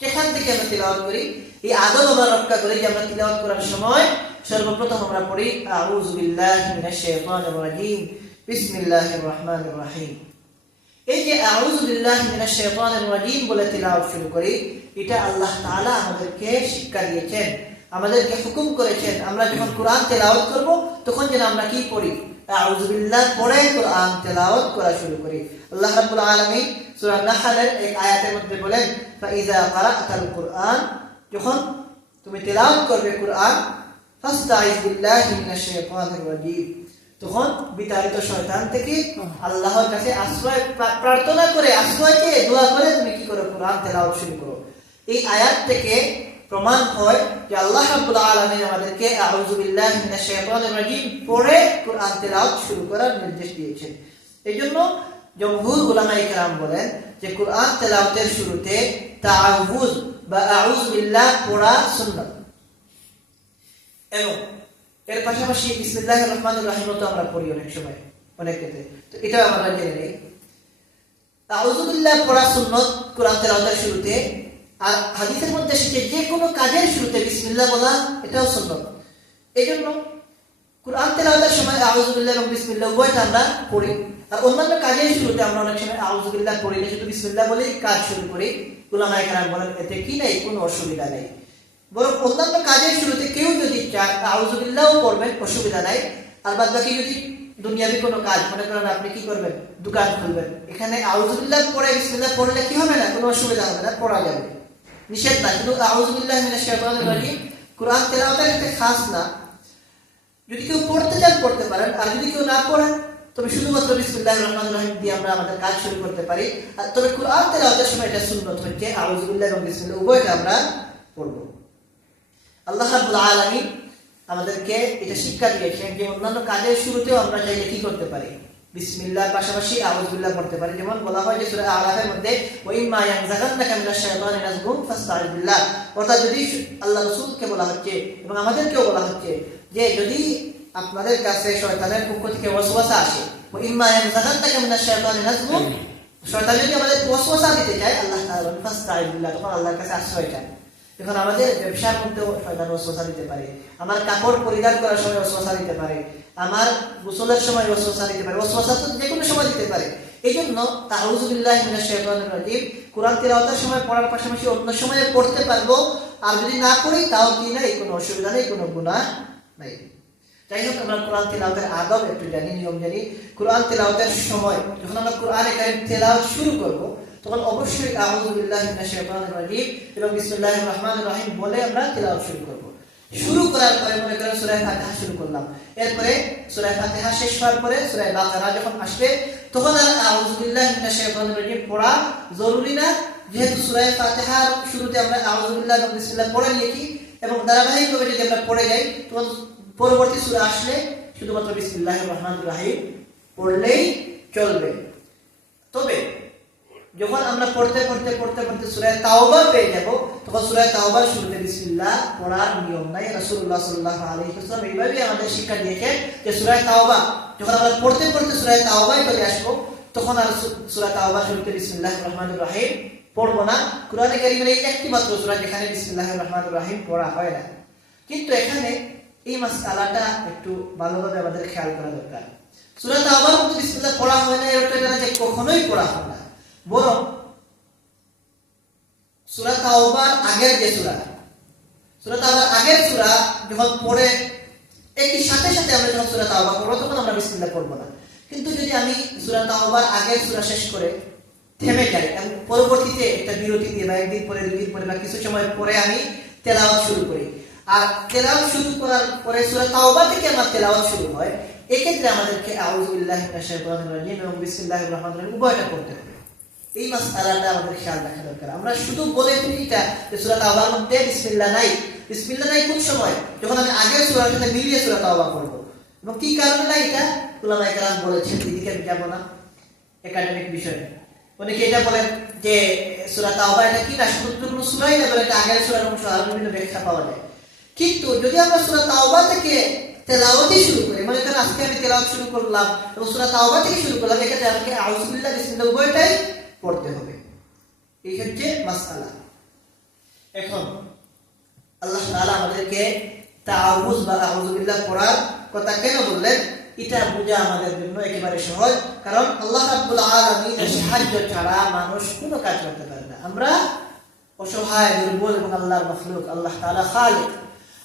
যেখান থেকে আমরা তিলাওয়াত করি এই আদব আমরা রক্ষা করি যে আমরা তিলাওয়াত করার সময় সর্বপ্রথম আমরা পড়ি আউযু বিল্লাহি মিনাশ শাইতানির রাজীম, বিসমিল্লাহির রহমানির রহিম। এই যে আউযু বিল্লাহি মিনাশ শাইতানির রাজীম বলে তিলাওয়াত শুরু করি, এটা আল্লাহ তাআলা আমাদেরকে শিক্ষা দিয়েছেন, আমাদেরকে হুকুম করেছেন। আমরা যখন কোরআন তেলাওয়াত করব তখন যেন আমরা কি পড়ি, আউযু বিল্লাহ পড়ে কোরআন তেলাওয়াত করা শুরু করি। আল্লাহ রাব্বুল আলামিন সূরা নাহলের এক আয়াতের মধ্যে বলেন, ফাইযা ক্বারা'তাল কুরআন, যখন তুমি তেলাওয়াত করবে কোরআন, ফাসতাইয বিল্লাহি মিনাশ শাইতানির রাজীম, তখন বিতাড়িত শয়তান থেকে আল্লাহর কাছে আশ্রয় প্রার্থনা করে, আশ্রয় চেয়ে দোয়া করে তুমি কি করো, কোরআন তেলাওয়াত শুরু করো। এই আয়াত থেকে প্রমাণ হয় যে আল্লাহ রাব্বুল আলামিন আমাদেরকে আউযু বিল্লাহি মিনাশ শাইতানির রাজীম পড়ে কোরআন তেলাওয়াত শুরু করার নির্দেশ দিয়েছেন। এইজন্য জমহুর উলামায়ে কেরাম বলেন যে কোরআন তেলাওয়াতের শুরুতে তাআউযু বা আউযু বিল্লাহ পড়া সুন্নাত। এবং এর পাশাপাশি বিসমিল্লাহির রহমানির রহিম তো আমরা পড়ি অনেক সময়, অনেক ক্ষেত্রে। তো এটাও আমরা জেনে নিই। আউযু বিল্লাহ পড়া সুন্নত কোরআন তেলাওয়াতের শুরুতে, আর হাদিসের মধ্যে এসেছে যে কোনো কাজের শুরুতে বিসমিল্লাহ বলা, এটাও সুন্নত। এইজন্য কোরআন তেলাওয়াতের সময় আউযু বিল্লাহ এবং বিসমিল্লাহ উভয়টা আমরা পড়ি। আর অন্যান্য কাজের শুরুতে আমরা অনেক সময় আউযু বিল্লাহ পড়ি না, শুধু বিসমিল্লাহ বলেই কাজ শুরু করি। উলামায়ে কেরাম বলেন এতে কি নেই, কোনো অসুবিধা নেই। বরং অন্যান্য কাজের শুরুতে কেউ যদি চান আউযু বিল্লাহও পড়বেন, অসুবিধা নাই। আর বাদ বাকি যদি দুনিয়াবি কোনো কাজ, মনে করেন আপনি কি করবেন, দোকান খুলবেন, এখানে আউযু বিল্লাহ পড়ে বিসমিল্লাহ পড়লে কি হবে না, কোনো অসুবিধা হবে না, পড়া যাবে, নিষেধ না। শুধু আউযু বিল্লাহি মিনাশ শাইতানির রাজিম কোরআন তেলাওয়াতের একটা খাস না। যদি কেউ পড়তে চান পড়তে পারেন, আর যদি কেউ না পড়েন তবে শুধুমাত্র বিসমিল্লাহির রহমানির রহিম দিয়ে আমরা আমাদের কাজ শুরু করতে পারি। আর তবে কোরআন তেলাওয়াতের সময় এটা সুন্নত হচ্ছে আউযু বিল্লাহ এবং বিসমিল্লাহ উভয়টা আমরা পড়ব। আল্লাহ রাব্বুল আলামিন আমাদেরকে এটা শিক্ষা দিয়েছেন যে অন্যান্য কাজের শুরুতেও আমরা চাইলে কি করতে পারি, বিসমিল্লাহর পাশাপাশি আউযু বিল্লাহ পড়তে পারি। যেমন বলা হয় যে সূরা আরাফের মধ্যে ওয়া ইম্মা ইয়ানজাগান্নাকা মিনাশ শাইতানি নাযগুন ফাসতাইয বিল্লাহ, অর্থাৎ যদি আল্লাহ রাসূলকে বলা হচ্ছে এবং আমাদেরকেও বলা হচ্ছে যে যদি আপনাদের কাছে শয়তানের পক্ষ থেকে ওয়াসওয়াসা আসে, ওয়া ইম্মা ইয়ানজাগান্নাকা মিনাশ শাইতানি নাযগুন, শয়তান যদি আমাদের ওয়াসওয়াসা দিতে চায় আল্লাহ তাআলা বলেন ফাসতাইয বিল্লাহ, তখন আল্লাহর কাছে আশ্রয় চান। এখন আমাদের ব্যবসার মধ্যেও শয়তান ওয়াসওয়াসা দিতে পারে, আমার কাপড় পরিধান করার সময় ওয়াসওয়াসা দিতে পারে, আমার গোসলের সময় ওয়াসওয়াসা দিতে পারে, ওয়াসওয়াসা তো যে কোনো সময় দিতে পারে। এইজন্য আউযু বিল্লাহি মিনাশ শাইতানির রাজিম কোরআন তিলাওয়াতের সময় পড়ার পাশাপাশি অন্য সময়ে পড়তে পারবো। আর যদি না পড়ি তাও কি নাই, কোনো অসুবিধা নেই, কোনো গুনাহ নাই। যাই হোক, আমরা কোরআন তিলাওয়াতের আদব একটু জানি, নিয়ম জানি। কোরআন তিলাওয়াতের সময় যখন আমরা কোরআনে কারীম তিলাওয়াত শুরু করব তখন অবশ্যই আউযু বিল্লাহি মিনাশ শাইতানির রাজিম এবং বিসমিল্লাহির রহমানির রহিম বলে আমরা তিলাওয়াত শুরু করব। শুরু করার পরে মনে করেন সূরা ফাতিহা শুরু করলাম, এরপরে সূরা ফাতিহা শেষ হওয়ার পরে সূরা বাকারা যখন আসবে তখন আর আউযু বিল্লাহি মিনাশ শাইতানির রাজিম পড়া জরুরি না, যেহেতু সূরা ফাতিহার শুরুতে আমরা আউযু বিল্লাহি এবং বিসমিল্লাহ পড়ে নিয়েছি এবং ধারাবাহিকভাবে যদি আমরা পড়ে যাই তখন পরবর্তী সূরা আসলে শুধুমাত্র বিসমিল্লাহির রহমানির রহিম পড়লেই চলবে। তবে যখন আমরা পড়তে সূরা তাওবা পেয়ে যাব তখন সূরা তাওবার শুরুতে বিসমিল্লাহ পড়ার নিয়ম নাই। রাসূলুল্লাহ সাল্লাল্লাহু আলাইহি ওয়াসাল্লাম এইভাবেই আমাদের শিক্ষা দিয়েছেন যে সূরা তাওবা যখন আমরা পড়তে সূরা তাওবায় চলে আসব তখন আর সূরা তাওবার শুরুতে বিসমিল্লাহির রহমানির রহিম পড়ব না। কোরআনে কারীমের এই একটি মাত্র সূরা যেখানে বিসমিল্লাহির রহমানির রহিম পড়া হয় না। কিন্তু এখানে এই মাসআলাটা একটু ভালোভাবে আমাদের খেয়াল করা দরকার। সূরা তাওবার মধ্যে বিসমিল্লাহ পড়া হয় না এটা না যে কখনোই পড়া হয় না, বরং সূরা তাওবার আগের যে সূরা তাওবার আগের সূরা যখন পড়ে একই সাথে আমরা যখন সূরা তাওবা পড়ব তখন আমরা বিসমিল্লাহ পড়ব না। কিন্তু যদি আমি সূরা তাওবার আগের সূরা শেষ করে থেমে যাই এবং পরবর্তীতে একটা বিরতি দিয়ে বা একদিন পরে দুই দিন পরে বা কিছু সময় পরে আমি তেলাওয়াত শুরু করি, আর তেলাওয়াত শুরু করার পরে সূরা তাওবা থেকে আমার তেলাওয়াত শুরু হয়, এক্ষেত্রে আমাদেরকে আউযু বিল্লাহি মিনাশ শাইতানির রাজিম এবং বিসমিল্লাহির রহমানির রহিম উভয়টা পড়তে হবে। এই মাসআলাটা আমাদের খেয়াল রাখা দরকার। আমরা শুধু বলে দিই এটা যে সূরা তাওবার মধ্যে বিসমিল্লাহ নাই কোন সময়, যখন আমি আগের সূরার সাথে মিলিয়ে সূরা তাওবা পড়ব। এবং কি কারণে না এটা উলামায়ে কেরাম বলেছেন, এদিকে আমি যাব না, একাডেমিক বিষয়। অনেকে এটা বলেন যে সূরা তাওবা এটা কি না, শুধু কোনো সূরাই না, বলে এটা আগের সূরার অংশ, আর বিভিন্ন ব্যাখ্যা পাওয়া যায়। কিন্তু যদি আমরা সূরা তাওবা থেকে তেলাওয়াতই শুরু করি, মনে করেন আজকে আমি তেলাওয়াত শুরু করলাম এবং সূরা তাওবা থেকে শুরু করলাম, এক্ষেত্রে আমাকে আউযু বিল্লাহ বিসমিল্লাহ উভয়টাই পড়তে হবে। এই হচ্ছে মাসআলা। এখন আল্লাহ তাআলা আমাদেরকে তাআউযু বা আউযু বিল্লাহ পড়ার কথা কেন বললেন এটা বোঝা আমাদের জন্য একেবারে সহজ। কারণ আল্লাহ রাব্বুল আলামিনের সাহায্য ছাড়া মানুষ কোনো কাজ করতে পারে না। আমরা অসহায়, দুর্বল এবং আল্লাহর মাখলুক। আল্লাহ তাআলা খালিক।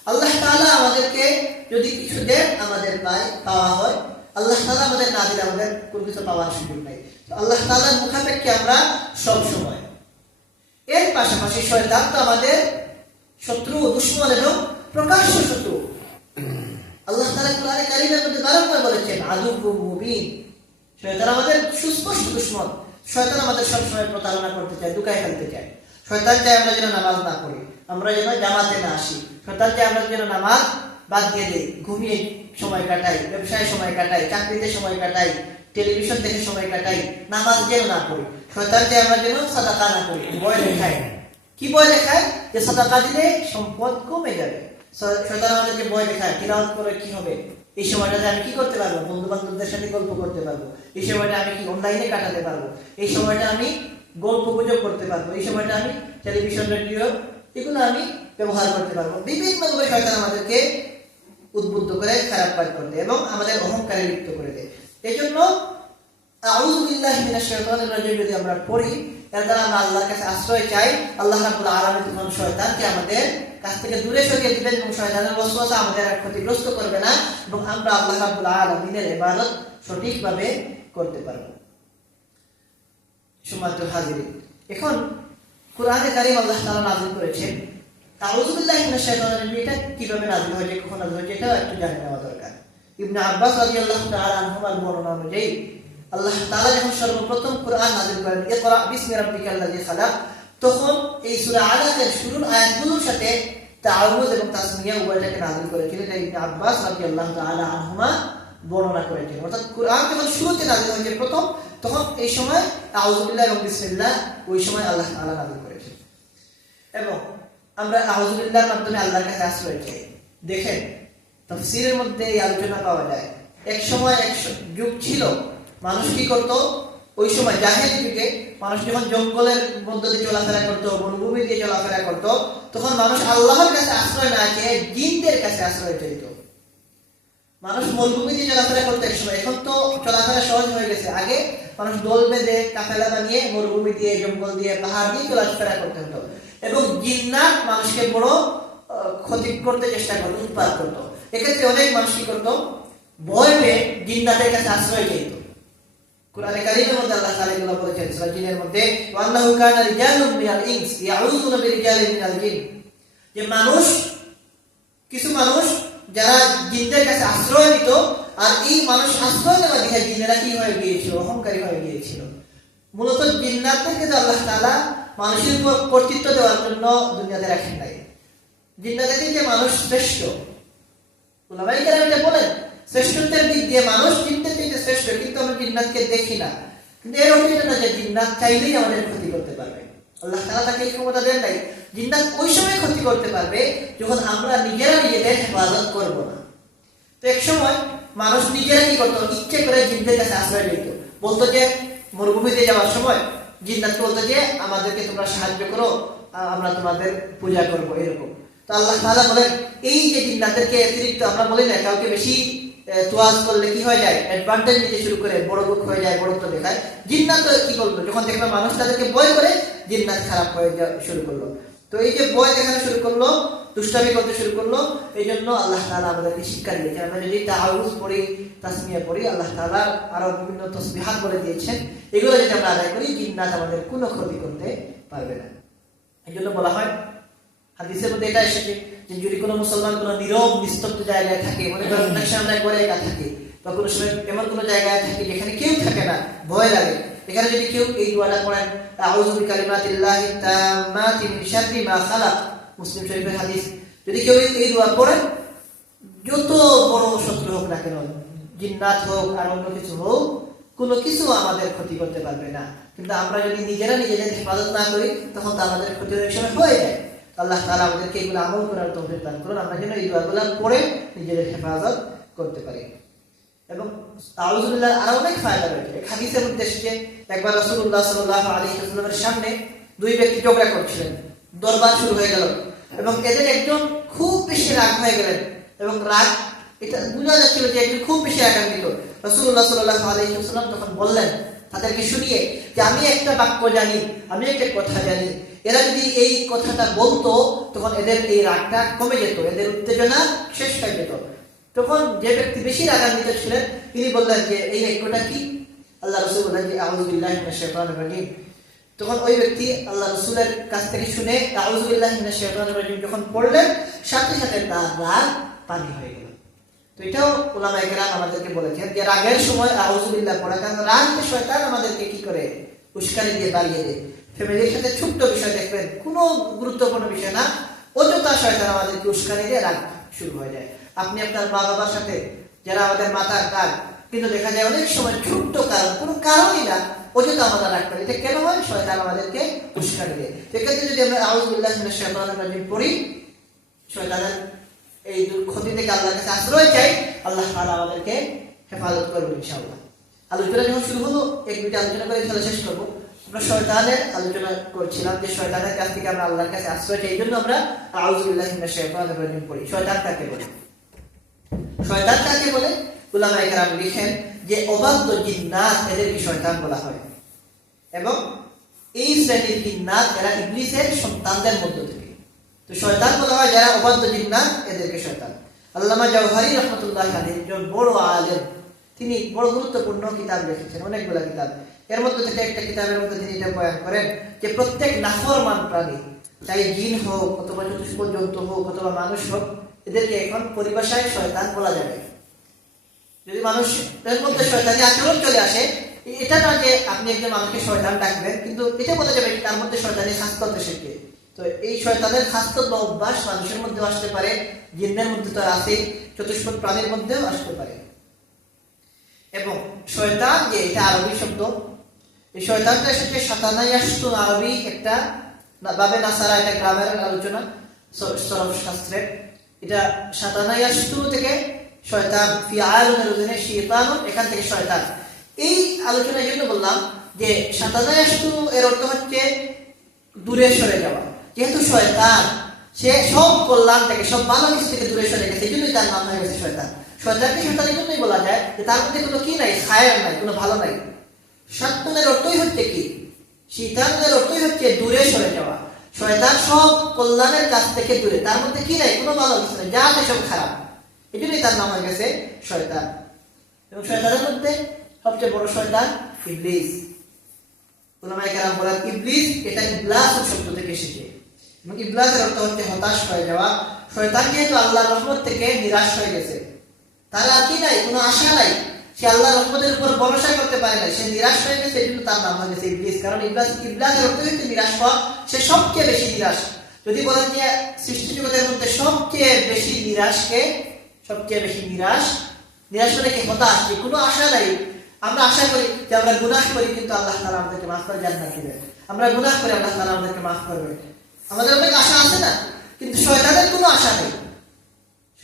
আল্লাহ তাআলা আমাদেরকে যদি কিছু দেন আমাদের পাওয়া হয়, আল্লাহ তাআলা আমাদের না দিলে আমাদের কোনো কিছু পাওয়ার সুযোগ নাই। তো আল্লাহ তাআলার মুখাপেক্ষে আমরা সব সময়। এর পাশাপাশি শয়তান তো আমাদের শত্রু, দুশমন এবং প্রকাশ্য শত্রু। আল্লাহ তাআলা কোরআনে কারীমের মধ্যে বারবার বলেছেন আদুউম মুবিন, শয়তান আমাদের সুস্পষ্ট দুশমন। শয়তান আমাদের সব সময় প্রতারণা করতে চায়, ধোঁকায় ফেলতে চায়। শয়তান চায় আমরা যেন নামাজ না পড়ি, আমরা যেন জামাতে না আসি। শয়তান চায় আমরা যেন নামাজ বাদ দিয়ে দেই, ঘুমিয়ে সময় কাটাই, ব্যবসায় সময় কাটাই, চাকরিতে সময় কাটাই, টেলিভিশন দেখে সময় কাটাই, নামাজ যেন না পড়ি। শয়তান চায় আমরা যেন সাদাকা না করি, ভয় দেখায়। কি ভয় দেখায়? যে সাদাকা দিলে সম্পদ কমে যাবে, শয়তান আমাদেরকে ভয় দেখায় তিলাওয়াত করে কি হবে, এই সময়টাতে আমি কি করতে পারবো, বন্ধু বান্ধবদের সাথে গল্প করতে পারবো, এই সময়টা আমি কি অনলাইনে কাটাতে পারবো, এই সময়টা আমি গল্প গুজব করতে পারবো, এই সময়টা আমি টেলিভিশন রেডিও এগুলো আমি ব্যবহার করতে পারবো। বিভিন্নভাবে শয়তান আমাদেরকে উদ্বুদ্ধ করে খারাপ কাজ করতে এবং আমাদের অহংকারে লিপ্ত করে দেয়। এই জন্য আউযু বিল্লাহি মিনাশ শাইতানির রাজিম যদি আমরা পড়ি, এর দ্বারা আমরা আল্লাহর কাছে আশ্রয় চাই। আল্লাহ রাব্বুল আলামিন তখন শয়তানকে আমাদের কাছ থেকে দূরে সরিয়ে দিবেন এবং শয়তানের ওয়াসওয়াসা আমাদের আর ক্ষতিগ্রস্ত করবে না এবং আমরা আল্লাহ রাব্বুল আলামিনের ইবাদত সঠিকভাবে করতে পারবো। সম্মানিত হাজিরিন, এখন কোরআনে কারীম আল্লাহ তাআলা নাযিল করেছেন আউযু বিল্লাহি মিনাশ শাইতানির রাজিম, এটা কিভাবে নাযিল হয়েছে, কখন নাযিল হয়েছে, এটা একটু জেনে নেওয়া দরকার। ইবনে আব্বাস রাদিয়াল্লাহু তাআলা আনহুমার বর্ণনা অনুযায়ী আল্লাহ তাআলা যখন সর্বপ্রথম কোরআন নাযিল করেন ইকরা বিসমি রাব্বিকাল্লাযী খালাক, তখন এই সূরা আলাকের শুরুর আয়াতগুলোর সাথে তাআউযু এবং তাসমিয়া উভয়টাকে নাযিল করেছিলেন। এটা ইবনে আব্বাস রাদিয়াল্লাহু তাআলা আনহুমা বর্ণনা করেছেন। অর্থাৎ কোরআন যখন শুরুতে নাযিল হয়েছে প্রথম, তখন এই সময় আউযু বিল্লাহ এবং বিসমিল্লাহ ওই সময় আল্লাহ তাআলা নাযিল করেছেন এবং আমরা আউযু বিল্লাহর মাধ্যমে আল্লাহর কাছে আশ্রয় চাই। দেখেন তাফসীরের মধ্যে এই আলোচনা পাওয়া যায়। এক সময় এক যুগ ছিল, মানুষ কি করত, ওই সময় জাহেলি যুগে মানুষ যখন জঙ্গলের মধ্য দিয়ে চলাফেরা করতো, বনভূমি দিয়ে চলাফেরা করতো, তখন মানুষ আল্লাহর কাছে আশ্রয় না চেয়ে জিনদের কাছে আশ্রয় চাইত। মানুষ মরুভূমি দিয়ে চলাফেরা করতো এক সময়, এখন তো চলাফেরা সহজ হয়ে গেছে। আগে মানুষ দল বেঁধে কাফেলা বানিয়ে মরুভূমি দিয়ে, জঙ্গল দিয়ে, পাহাড় দিয়ে চলাফেরা করতে হতো এবং জিন্নাত মানুষকে বড় ক্ষতি করতে চেষ্টা করতো, উৎপাত করতো। এক্ষেত্রে অনেক মানুষ কি করতো, ভয় পেয়ে জিন্নাতের কাছে আশ্রয় চাইত। কোরআনে কারীমের মধ্যে আল্লাহ তাআলা এগুলো বলেছেন সূরা জিনের মধ্যে, ওয়ান্নাহু কানা রিজালুম মিনাল ইনস ইয়াউযুনা বিরিজালিন মিনাল জিন, যে মানুষ, কিছু মানুষ যারা জিনদের কাছে আশ্রয় নিত, আর এই মানুষ আশ্রয় নেওয়া দেখে জিনেরা কি হয়ে গিয়েছিল, অহংকারী হয়ে গিয়েছিল। মূলত জিন্নাতদেরকে তো আল্লাহ তাআলা মানুষের উপর কর্তৃত্ব দেওয়ার জন্য দুনিয়াতে রাখেন নাই। জিন্নাতকে যে মানুষ শ্রেষ্ঠ, উলামায়ে কেরাম এটা বলেন শ্রেষ্ঠত্বের দিক দিয়ে মানুষ জিনদের থেকে শ্রেষ্ঠ, কিন্তু আমরা জিন্নাতকে দেখি না। কিন্তু এর অর্থ এটা না যে জিন্নাত চাইলেই আমাদের ক্ষতি করতে পারবে। আল্লাহ তাআলা তাকে এই ক্ষমতা দেন নাই। জিন্নাত ওই সময় ক্ষতি করতে পারবে যখন আমরা নিজেরা নিজেদের হেফাজত করব না। তো এক সময় মানুষ নিজেরা কি করতো, ইচ্ছে করে জিনদের কাছে আশ্রয় নিত। বলতো যে মরুভূমিতে যাওয়ার সময় জিন্নাত বলতো যে আমাদেরকে তোমরা সাহায্য করো, আমরা তোমাদের পূজা করব, এরকম। তো আল্লাহ তাআলা বলেন এই যে জিন্নাতদেরকে অতিরিক্ত আমরা বলি না, কাউকে বেশি তোয়াজ করলে কি হয়ে যায়, অ্যাডভান্টেজ নিতে শুরু করে, বড় লোক হয়ে যায়, বড়ত্ব দেখায়। জিন্নাত কি করলো, যখন দেখলো মানুষ তাদেরকে ভয় করে, জিন্নাত খারাপ হয়ে শুরু করলো। তো এই যে ভয় দেখানো শুরু করলো, দুষ্টামি করতে শুরু করলো, এই জন্য আল্লাহ তাআলা আমাদেরকে শিক্ষা দিয়েছেন। আমরা যদি তাআউযু পড়ি, তাসমিয়া পড়ি, আল্লাহ তাআলা আরো বিভিন্ন তাসবিহাত বলে দিয়েছেন, এগুলো যদি আমরা আদায় করি, জিন্নাত আমাদের কোনো ক্ষতি করতে পারবে না। এই জন্য বলা হয়, হাদিসের মধ্যে এটা এসেছে যে যদি কোনো মুসলমান কোনো নীরব নিস্তব্ধ জায়গায় থাকে, মনে করেন অনেক সময় ঘরে একা থাকে, বা কোনো সময় এমন কোনো জায়গায় থাকে যেখানে কেউ থাকে না, ভয় লাগে, এখানে যদি কেউ এই দোয়াটা পড়েন, আউযু বিকালিমাতিল্লাহি তাম্মাতি মিন শাররি মা খালাক, মুসলিম শরীফের হাদিস, যদি কেউ এই দোয়া পড়েন, যত বড় শত্রু হোক না কেন, জিন্নাত হোক আর অন্য কিছু হোক, কোনো কিছু আমাদের ক্ষতি করতে পারবে না। কিন্তু আমরা যদি নিজেরা নিজেদের হেফাজত না করি, তখন তো আমাদের ক্ষতি অনেক সময় হয়ে যায়। আল্লাহ তাআলা আমাদেরকে এগুলো আমল করার তৌফিক দান করুন, আমরা যেন এই দোয়াগুলো পড়ে নিজেদের হেফাজত করতে পারি। এবং আউযু বিল্লাহ আর অনেক ফায়দা রয়েছে। এক হাদিসের মধ্যে এসেছে, একবার রাসূলুল্লাহ সাল্লাল্লাহু আলাইহি ওয়াসাল্লামের সামনে দুই ব্যক্তি ঝগড়া করছিলেন, দরবার শুরু হয়ে গেল এবং এদের একজন খুব বেশি রাগ হয়ে গেলেন এবং রাগ, এটা বোঝা যাচ্ছিল যে একজন খুব বেশি রাগান্বিত। রাসূলুল্লাহ সাল্লাল্লাহু আলাইহি ওয়াসাল্লাম তখন বললেন তাদেরকে শুনিয়ে যে আমি একটা বাক্য জানি, আমি একটা কথা জানি, এরা যদি এই কথাটা বলতো তখন এদের এই রাগটা কমে যেত, এদের উত্তেজনা শেষ হয়ে যেত। তখন যে ব্যক্তি বেশি রাগান্বিত ছিলেন তিনি বললেন যে এই বাক্যটা কি? আল্লাহ রাসূল বললেন যে আউযু বিল্লাহি মিনাশ শাইতানির রাজিম। তখন ওই ব্যক্তি আল্লাহ রাসূলের কাছ থেকে শুনে আউযু বিল্লাহি মিনাশ শাইতানির রাজিম যখন পড়লেন, সাথে সাথে তার রাগ পানি হয়ে গেল। তো এটাও উলামায়ে কেরাম আমাদেরকে বলেছেন যে রাগের সময় আউযু বিল্লাহ পড়া, কারণ রাগকে শয়তান আমাদেরকে কি করে, উস্কানি দিয়ে বাড়িয়ে দেয়। ফ্যামিলির সাথে ছোট্ট বিষয় দেখবেন, কোনো গুরুত্বপূর্ণ বিষয় না, অযথা শয়তান আমাদেরকে উস্কানি দিয়ে রাগ শুরু হয়ে যায়। আপনি আপনার মা বাবার সাথে, যারা আমাদের মাতার কাজ, কিন্তু দেখা যায় অনেক সময় ছোট্ট কারণ, কোনো কারণই না, অযথা আমরা রাগ করি। এটা কেন হয়? শয়তান আমাদেরকে উস্কানি দেয়। সেক্ষেত্রে যদি আমরা আউযু বিল্লাহি মিনাশ শাইতানির রাজিম পড়ি, শয়তানের এই ক্ষতি থেকে আল্লাহর কাছে আশ্রয় চাই, আল্লাহ তাআলা আমাদেরকে হেফাজত করবেন ইনশাআল্লাহ। আলোচনা যখন শুরু হলো, এক দুইটা আলোচনা করে তাহলে শেষ করবো। আমরা শয়তানের আলোচনা করছিলাম যে শয়তানের কাছ থেকে আমরা আল্লাহর কাছে আশ্রয় চাই, এই জন্য আমরা আউযু বিল্লাহি মিনাশ শাইতানির রাজিম পড়ি। শয়তান কাকে বলে? শয়তান কাকে বলে? উলামায়ে কেরাম লিখেন যে অবাধ্য জিন্নাত এদেরকে শয়তান বলা হয়, এবং এই শ্রেণীর জিন্নাত এরা ইবলিসের সন্তানদের মধ্য থেকে। তো শয়তান বলা হয় যারা অবাধ্য জিন্নাত, এদেরকে শয়তান। আল্লামা জাওহারি রাহমাতুল্লাহি আলাইহি একজন বড় আলেম, তিনি বড় গুরুত্বপূর্ণ কিতাব লিখেছেন, অনেকগুলো কিতাব। এর মধ্যে থেকে একটা কিতাবের মধ্যে তিনি এটা বয়ান করেন যে প্রত্যেক নাফরমান প্রাণী, চাই জিন হোক অথবা চতুষ্পদ জন্তু হোক অথবা মানুষ হোক, এদেরকে এখন পরিভাষায় শয়তান বলা যাবে। যদি মানুষের মধ্যে শয়তানি আচরণ চলে আসে, এটা না যে আপনি একজন মানুষকে শয়তান ডাকবেন, কিন্তু এটা বলা যাবে তার মধ্যে শয়তানি খাসলত এসেছে। তো এই শয়তানের খাসলত বা অভ্যাস মানুষের মধ্যেও আসতে পারে, জিন্নের মধ্যে তো আছে, চতুষ্পদ প্রাণীর মধ্যেও আসতে পারে। এবং শয়তান যে এটা আরবি শব্দ, এই শয়তানটা এসেছে শাতানায়াশতুন, আরবি একটা বাবে নাসারা, এটা গ্রামারের আলোচনা সরফ শাস্ত্রের। এটা শাতানায়াশতু থেকে শয়তান, ফিআলুনের অধীনে শাইতান, এখান থেকে শয়তান। এই আলোচনার জন্য বললাম যে শাতানায়াশতু এর অর্থ হচ্ছে দূরে সরে যাওয়া। যেহেতু শয়তান সে সব কল্যাণ থেকে, সব ভালো কিছু থেকে দূরে সরে গেছে, এই জন্যই তার নাম হয়ে গেছে শয়তান। শয়তানকে শয়তানের জন্যই বলা যায় যে তার মধ্যে কোনো কি নাই, খায়ের নাই, কোনো ভালো নাই। শাতানের অর্থই হচ্ছে কি? শয়তানের অর্থই হচ্ছে দূরে সরে যাওয়া। শয়তান সব কল্যাণের কাছ থেকে দূরে, তার মধ্যে কি নাই, কোনো ভালো কিছু নাই, যা আছে সব খারাপ, এই জন্যই তার নাম হয়ে গেছে শয়তান। এবং শয়তানের মধ্যে সবচেয়ে বড় শয়তান ইবলিস। উলামায়ে কেরাম বলেন ইবলিস এটা ইবলাস শব্দ থেকে এসেছে, এবং ইবলাসের অর্থ হচ্ছে হতাশ হয়ে যাওয়া। শয়তান যেহেতু আল্লাহর রহমত থেকে নিরাশ হয়ে গেছে, তার আর কি নাই, কোনো আশা নাই, সে আল্লাহর রহমতের উপর ভরসা করতে পারে না, সে নিরাশ হয়ে গেছে, এই জন্য তার নাম হয়ে গেছে ইবলিস। কারণ ইবলাসের অর্থ হচ্ছে নিরাশ হওয়া, সে সবচেয়ে বেশি নিরাশ। যদি বলেন যে সৃষ্টি জগতের মধ্যে সবচেয়ে বেশি নিরাশকে, সবচেয়ে বেশি নিরাশ মানে কি? হতাশ, কোনো আশা নাই। আমরা আশা করি যে আমরা গুনাহ করি কিন্তু আল্লাহ তাআলা আমাদেরকে মাফ করে জান্নাত দিবেন, আমরা গুনাহ করি আল্লাহ তাআলা আমাদেরকে মাফ করবে, আমাদের অনেক আশা আছে না? কিন্তু শয়তানের কোনো আশা নেই,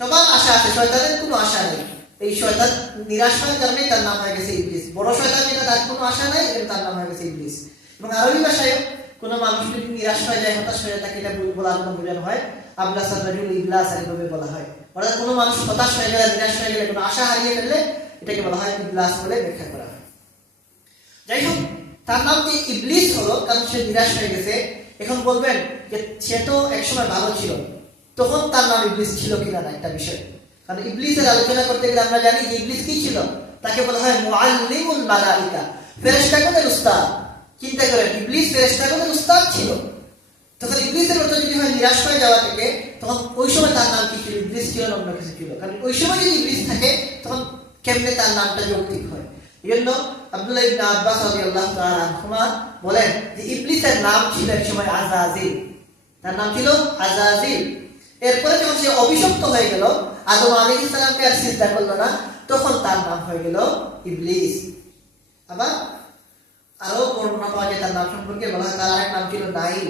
সবার আশা আছে, শয়তানের কোনো আশা নেই। এই শয়তান নিরাশ হওয়ার কারণে তার নাম হয়ে গেছে ইবলিস। বড় শয়তান যেটা, তার কোনো আশা নাই, এবং তার নাম হয়ে গেছে ইবলিস। এবং আরবি ভাষায় কোনো মানুষ যদি নিরাশ হয়ে যায়, হতাশ হয়ে যায়, তাকে এটা বলার জন্য বোঝানো হয় আবলাসার রাজুল ইবলাস, এভাবে বলা হয়। অর্থাৎ কোনো মানুষ হতাশ হয়ে গেলে, নিরাশ হয়ে গেলে, কোনো আশা হারিয়ে ফেললে, এটাকে বলা হয় ইবলাস বলে ব্যাখ্যা করা হয়। যাই হোক, তার নাম যে ইবলিস হলো কারণ সে নিরাশ হয়ে গেছে। এখন বলবেন যে সে তো একসময় ভালো ছিল, তখন তার নাম ইবলিস ছিল কিনা না একটা বিষয়। কারণ ইবলিসের আলোচনা করতে গেলে আমরা জানি যে ইবলিস কি ছিল, তাকে বলা হয় মুআল্লিমুল মালাইকা, ফেরেশতাগণের উস্তাদ। চিন্তা করেন, ইবলিস ফেরেশতাগণের উস্তাদ ছিল। তখন ইবলিসের অর্থ যদি হয় নিরাশ হয়ে যাওয়া থেকে, তখন ওই সময় তার নাম কি ছিল? ইবলিস ছিল না অন্য কিছু ছিল। কারণ ওই সময় যদি ইবলিস থাকে, তখন কেমনে তার নামটা যৌক্তিক হয়? এই জন্য আব্দুল্লাহ ইবনে আব্বাস রাদিয়াল্লাহু তাআলা আনহুমা বলেন যে ইবলিসের নাম ছিল এক সময় আযাজিল, তার নাম ছিল আযাজিল। এরপরে যখন সে অভিশপ্ত হয়ে গেল, আদম আলাইহিস সালামকে আর সিজদা করলো না, তখন তার নাম হয়ে গেল ইবলিস। আবার আরো বর্ণনা পাওয়া যায় তার নাম সম্পর্কে, বলা হয় তার আরেক নাম ছিল নাইল।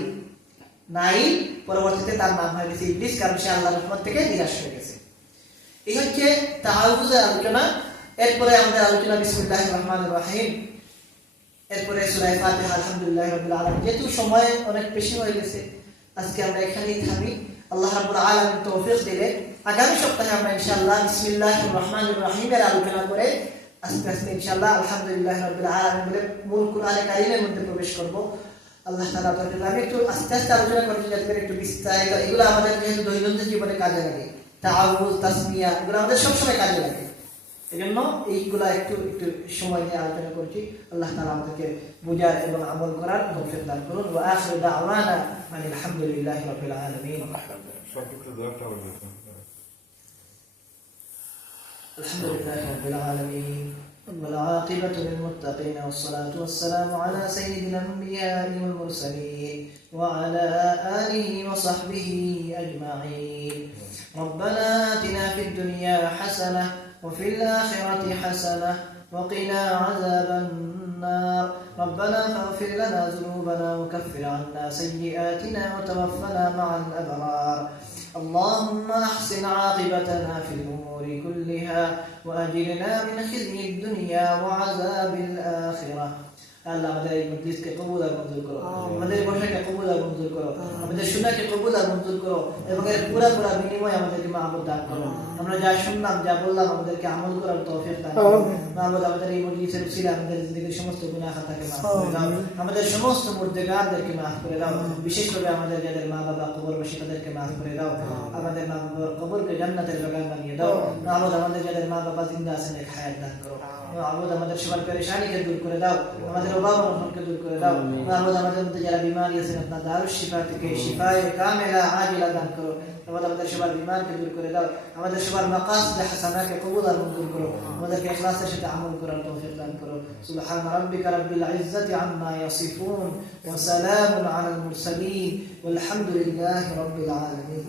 নাইল পরবর্তীতে তার নাম হয়ে গেছে ইবলিস, কারণ সে আল্লাহর রহমত থেকে নিরাশ হয়ে গেছে। এই হচ্ছে তাআউযের আলোচনা। এরপরে আমাদের আলোচনা বিসমিল্লাহির রহমানির রহিম, এরপরে সূরা ফাতিহা, আলহামদুলিল্লাহি রাব্বিল আলামিন। যেহেতু সময় অনেক বেশি হয়ে গেছে, আজকে আমরা এখানেই থামি। আল্লাহ রাব্বুল আলামিন তৌফিক দিলে আগামী সপ্তাহে আমরা ইনশাআল্লাহ বিসমিল্লাহির রহমানির রহিমের আলোচনা করে আস্তে আস্তে ইনশাআল্লাহ আলহামদুলিল্লাহি রাব্বিল আলামিন বলে মূল কুরআনে কারীমের মধ্যে প্রবেশ করব। আল্লাহ তাআলা তৌফিক দান। আমি একটু আস্তে আস্তে আলোচনা করতে যাতে করে একটু বিস্তারিত, এগুলো আমাদের যেহেতু দৈনন্দিন জীবনে কাজে লাগে, তাআউয, তাসমিয়া, এগুলো আমাদের সবসময় কাজে লাগে। এজন্য এইগুলা একটু একটু সময় নিয়ে আলোচনা করছি। আল্লাহ তাআলা আমাদেরকে বুঝার এবং আমল করার তৌফিক দান করুন। ওয়া আখিরু দাওয়ানা আলহামদুলিল্লাহি রাব্বিল আলামিন। আলহামদুলিল্লাহি রাব্বিল আলামিন ওয়াল আকিবাতু লিল মুত্তাকিন ওয়াসসালাতু ওয়াসসালামু আলা সাইয়্যিদিল আমবিয়া'i ওয়াল মুরসালিন ওয়া আলা আলিহি ওয়া সাহবিহি আজমাইন। রব্বানা আতিনা ফিদ দুনিয়া হাসানাহ وفي الآخرة حسنة وقنا عذاب النار. ربنا فاغفر لنا ذنوبنا وكفر عنا سيئاتنا وتوفنا مع الأبرار. اللهم أحسن عاقبتنا في الأمور كلها وأجرنا من خزي الدنيا وعذاب الآخرة আল্লাহ আমাদের এই মজলিসকে কবুল আর মঞ্জুর করো, আমাদের বসাকে কবুল আর মঞ্জুর করো, আমাদের শোনাকে কবুল আর মঞ্জুর করো এবং এর পুরা পুরা বিনিময় আমাদেরকে মাহবুব দান করো। আমরা যা শুনলাম যা বললাম আমাদেরকে আমল করার তৌফিক দান করো। মাহবুব আমাদের এই মজলিসের উসিলা আমাদের জিন্দেগির সমস্ত গুনাহ খাতাকে মাফ করে দাও, আমাদের সমস্ত মুর্দেগারদেরকে মাফ করে দাও, বিশেষ করে আমাদের যাদের মা বাবা কবরবাসী তাদেরকে মাফ করে দাও, আমাদের মা বাবার কবরকে জান্নাতের বাগান বানিয়ে দাও। মাহবুব আমাদের যাদের মা বাবা জিন্দা আছেন এক হায়াত দান করো। মাহবুব আমাদের সবার পেরেশানিকে দূর করে দাও, আমাদের অভাব অনটনকে দূর করে দাও। মাহবুব আমাদের মধ্যে যারা বিমারি আছেন আপনার দারুশ শিফা থেকে শিফায়ে কামিলা আজিলা দান করো। আমাদের সবার বিমারকে দূর করে দাও, আমাদের সবার মাকাসিদ হাসানাকে কবুল আর মঞ্জুর করো, আমাদেরকে ইখলাসের সাথে আমল করার তৌফিক দান করো। সুবহান রাব্বিকা রাব্বিল ইজ্জাতি আম্মা ইয়াসিফুন ওয়া সালামুন আলাল মুরসালিন ওয়াল হামদুলিল্লাহি রাব্বিল আলামিন।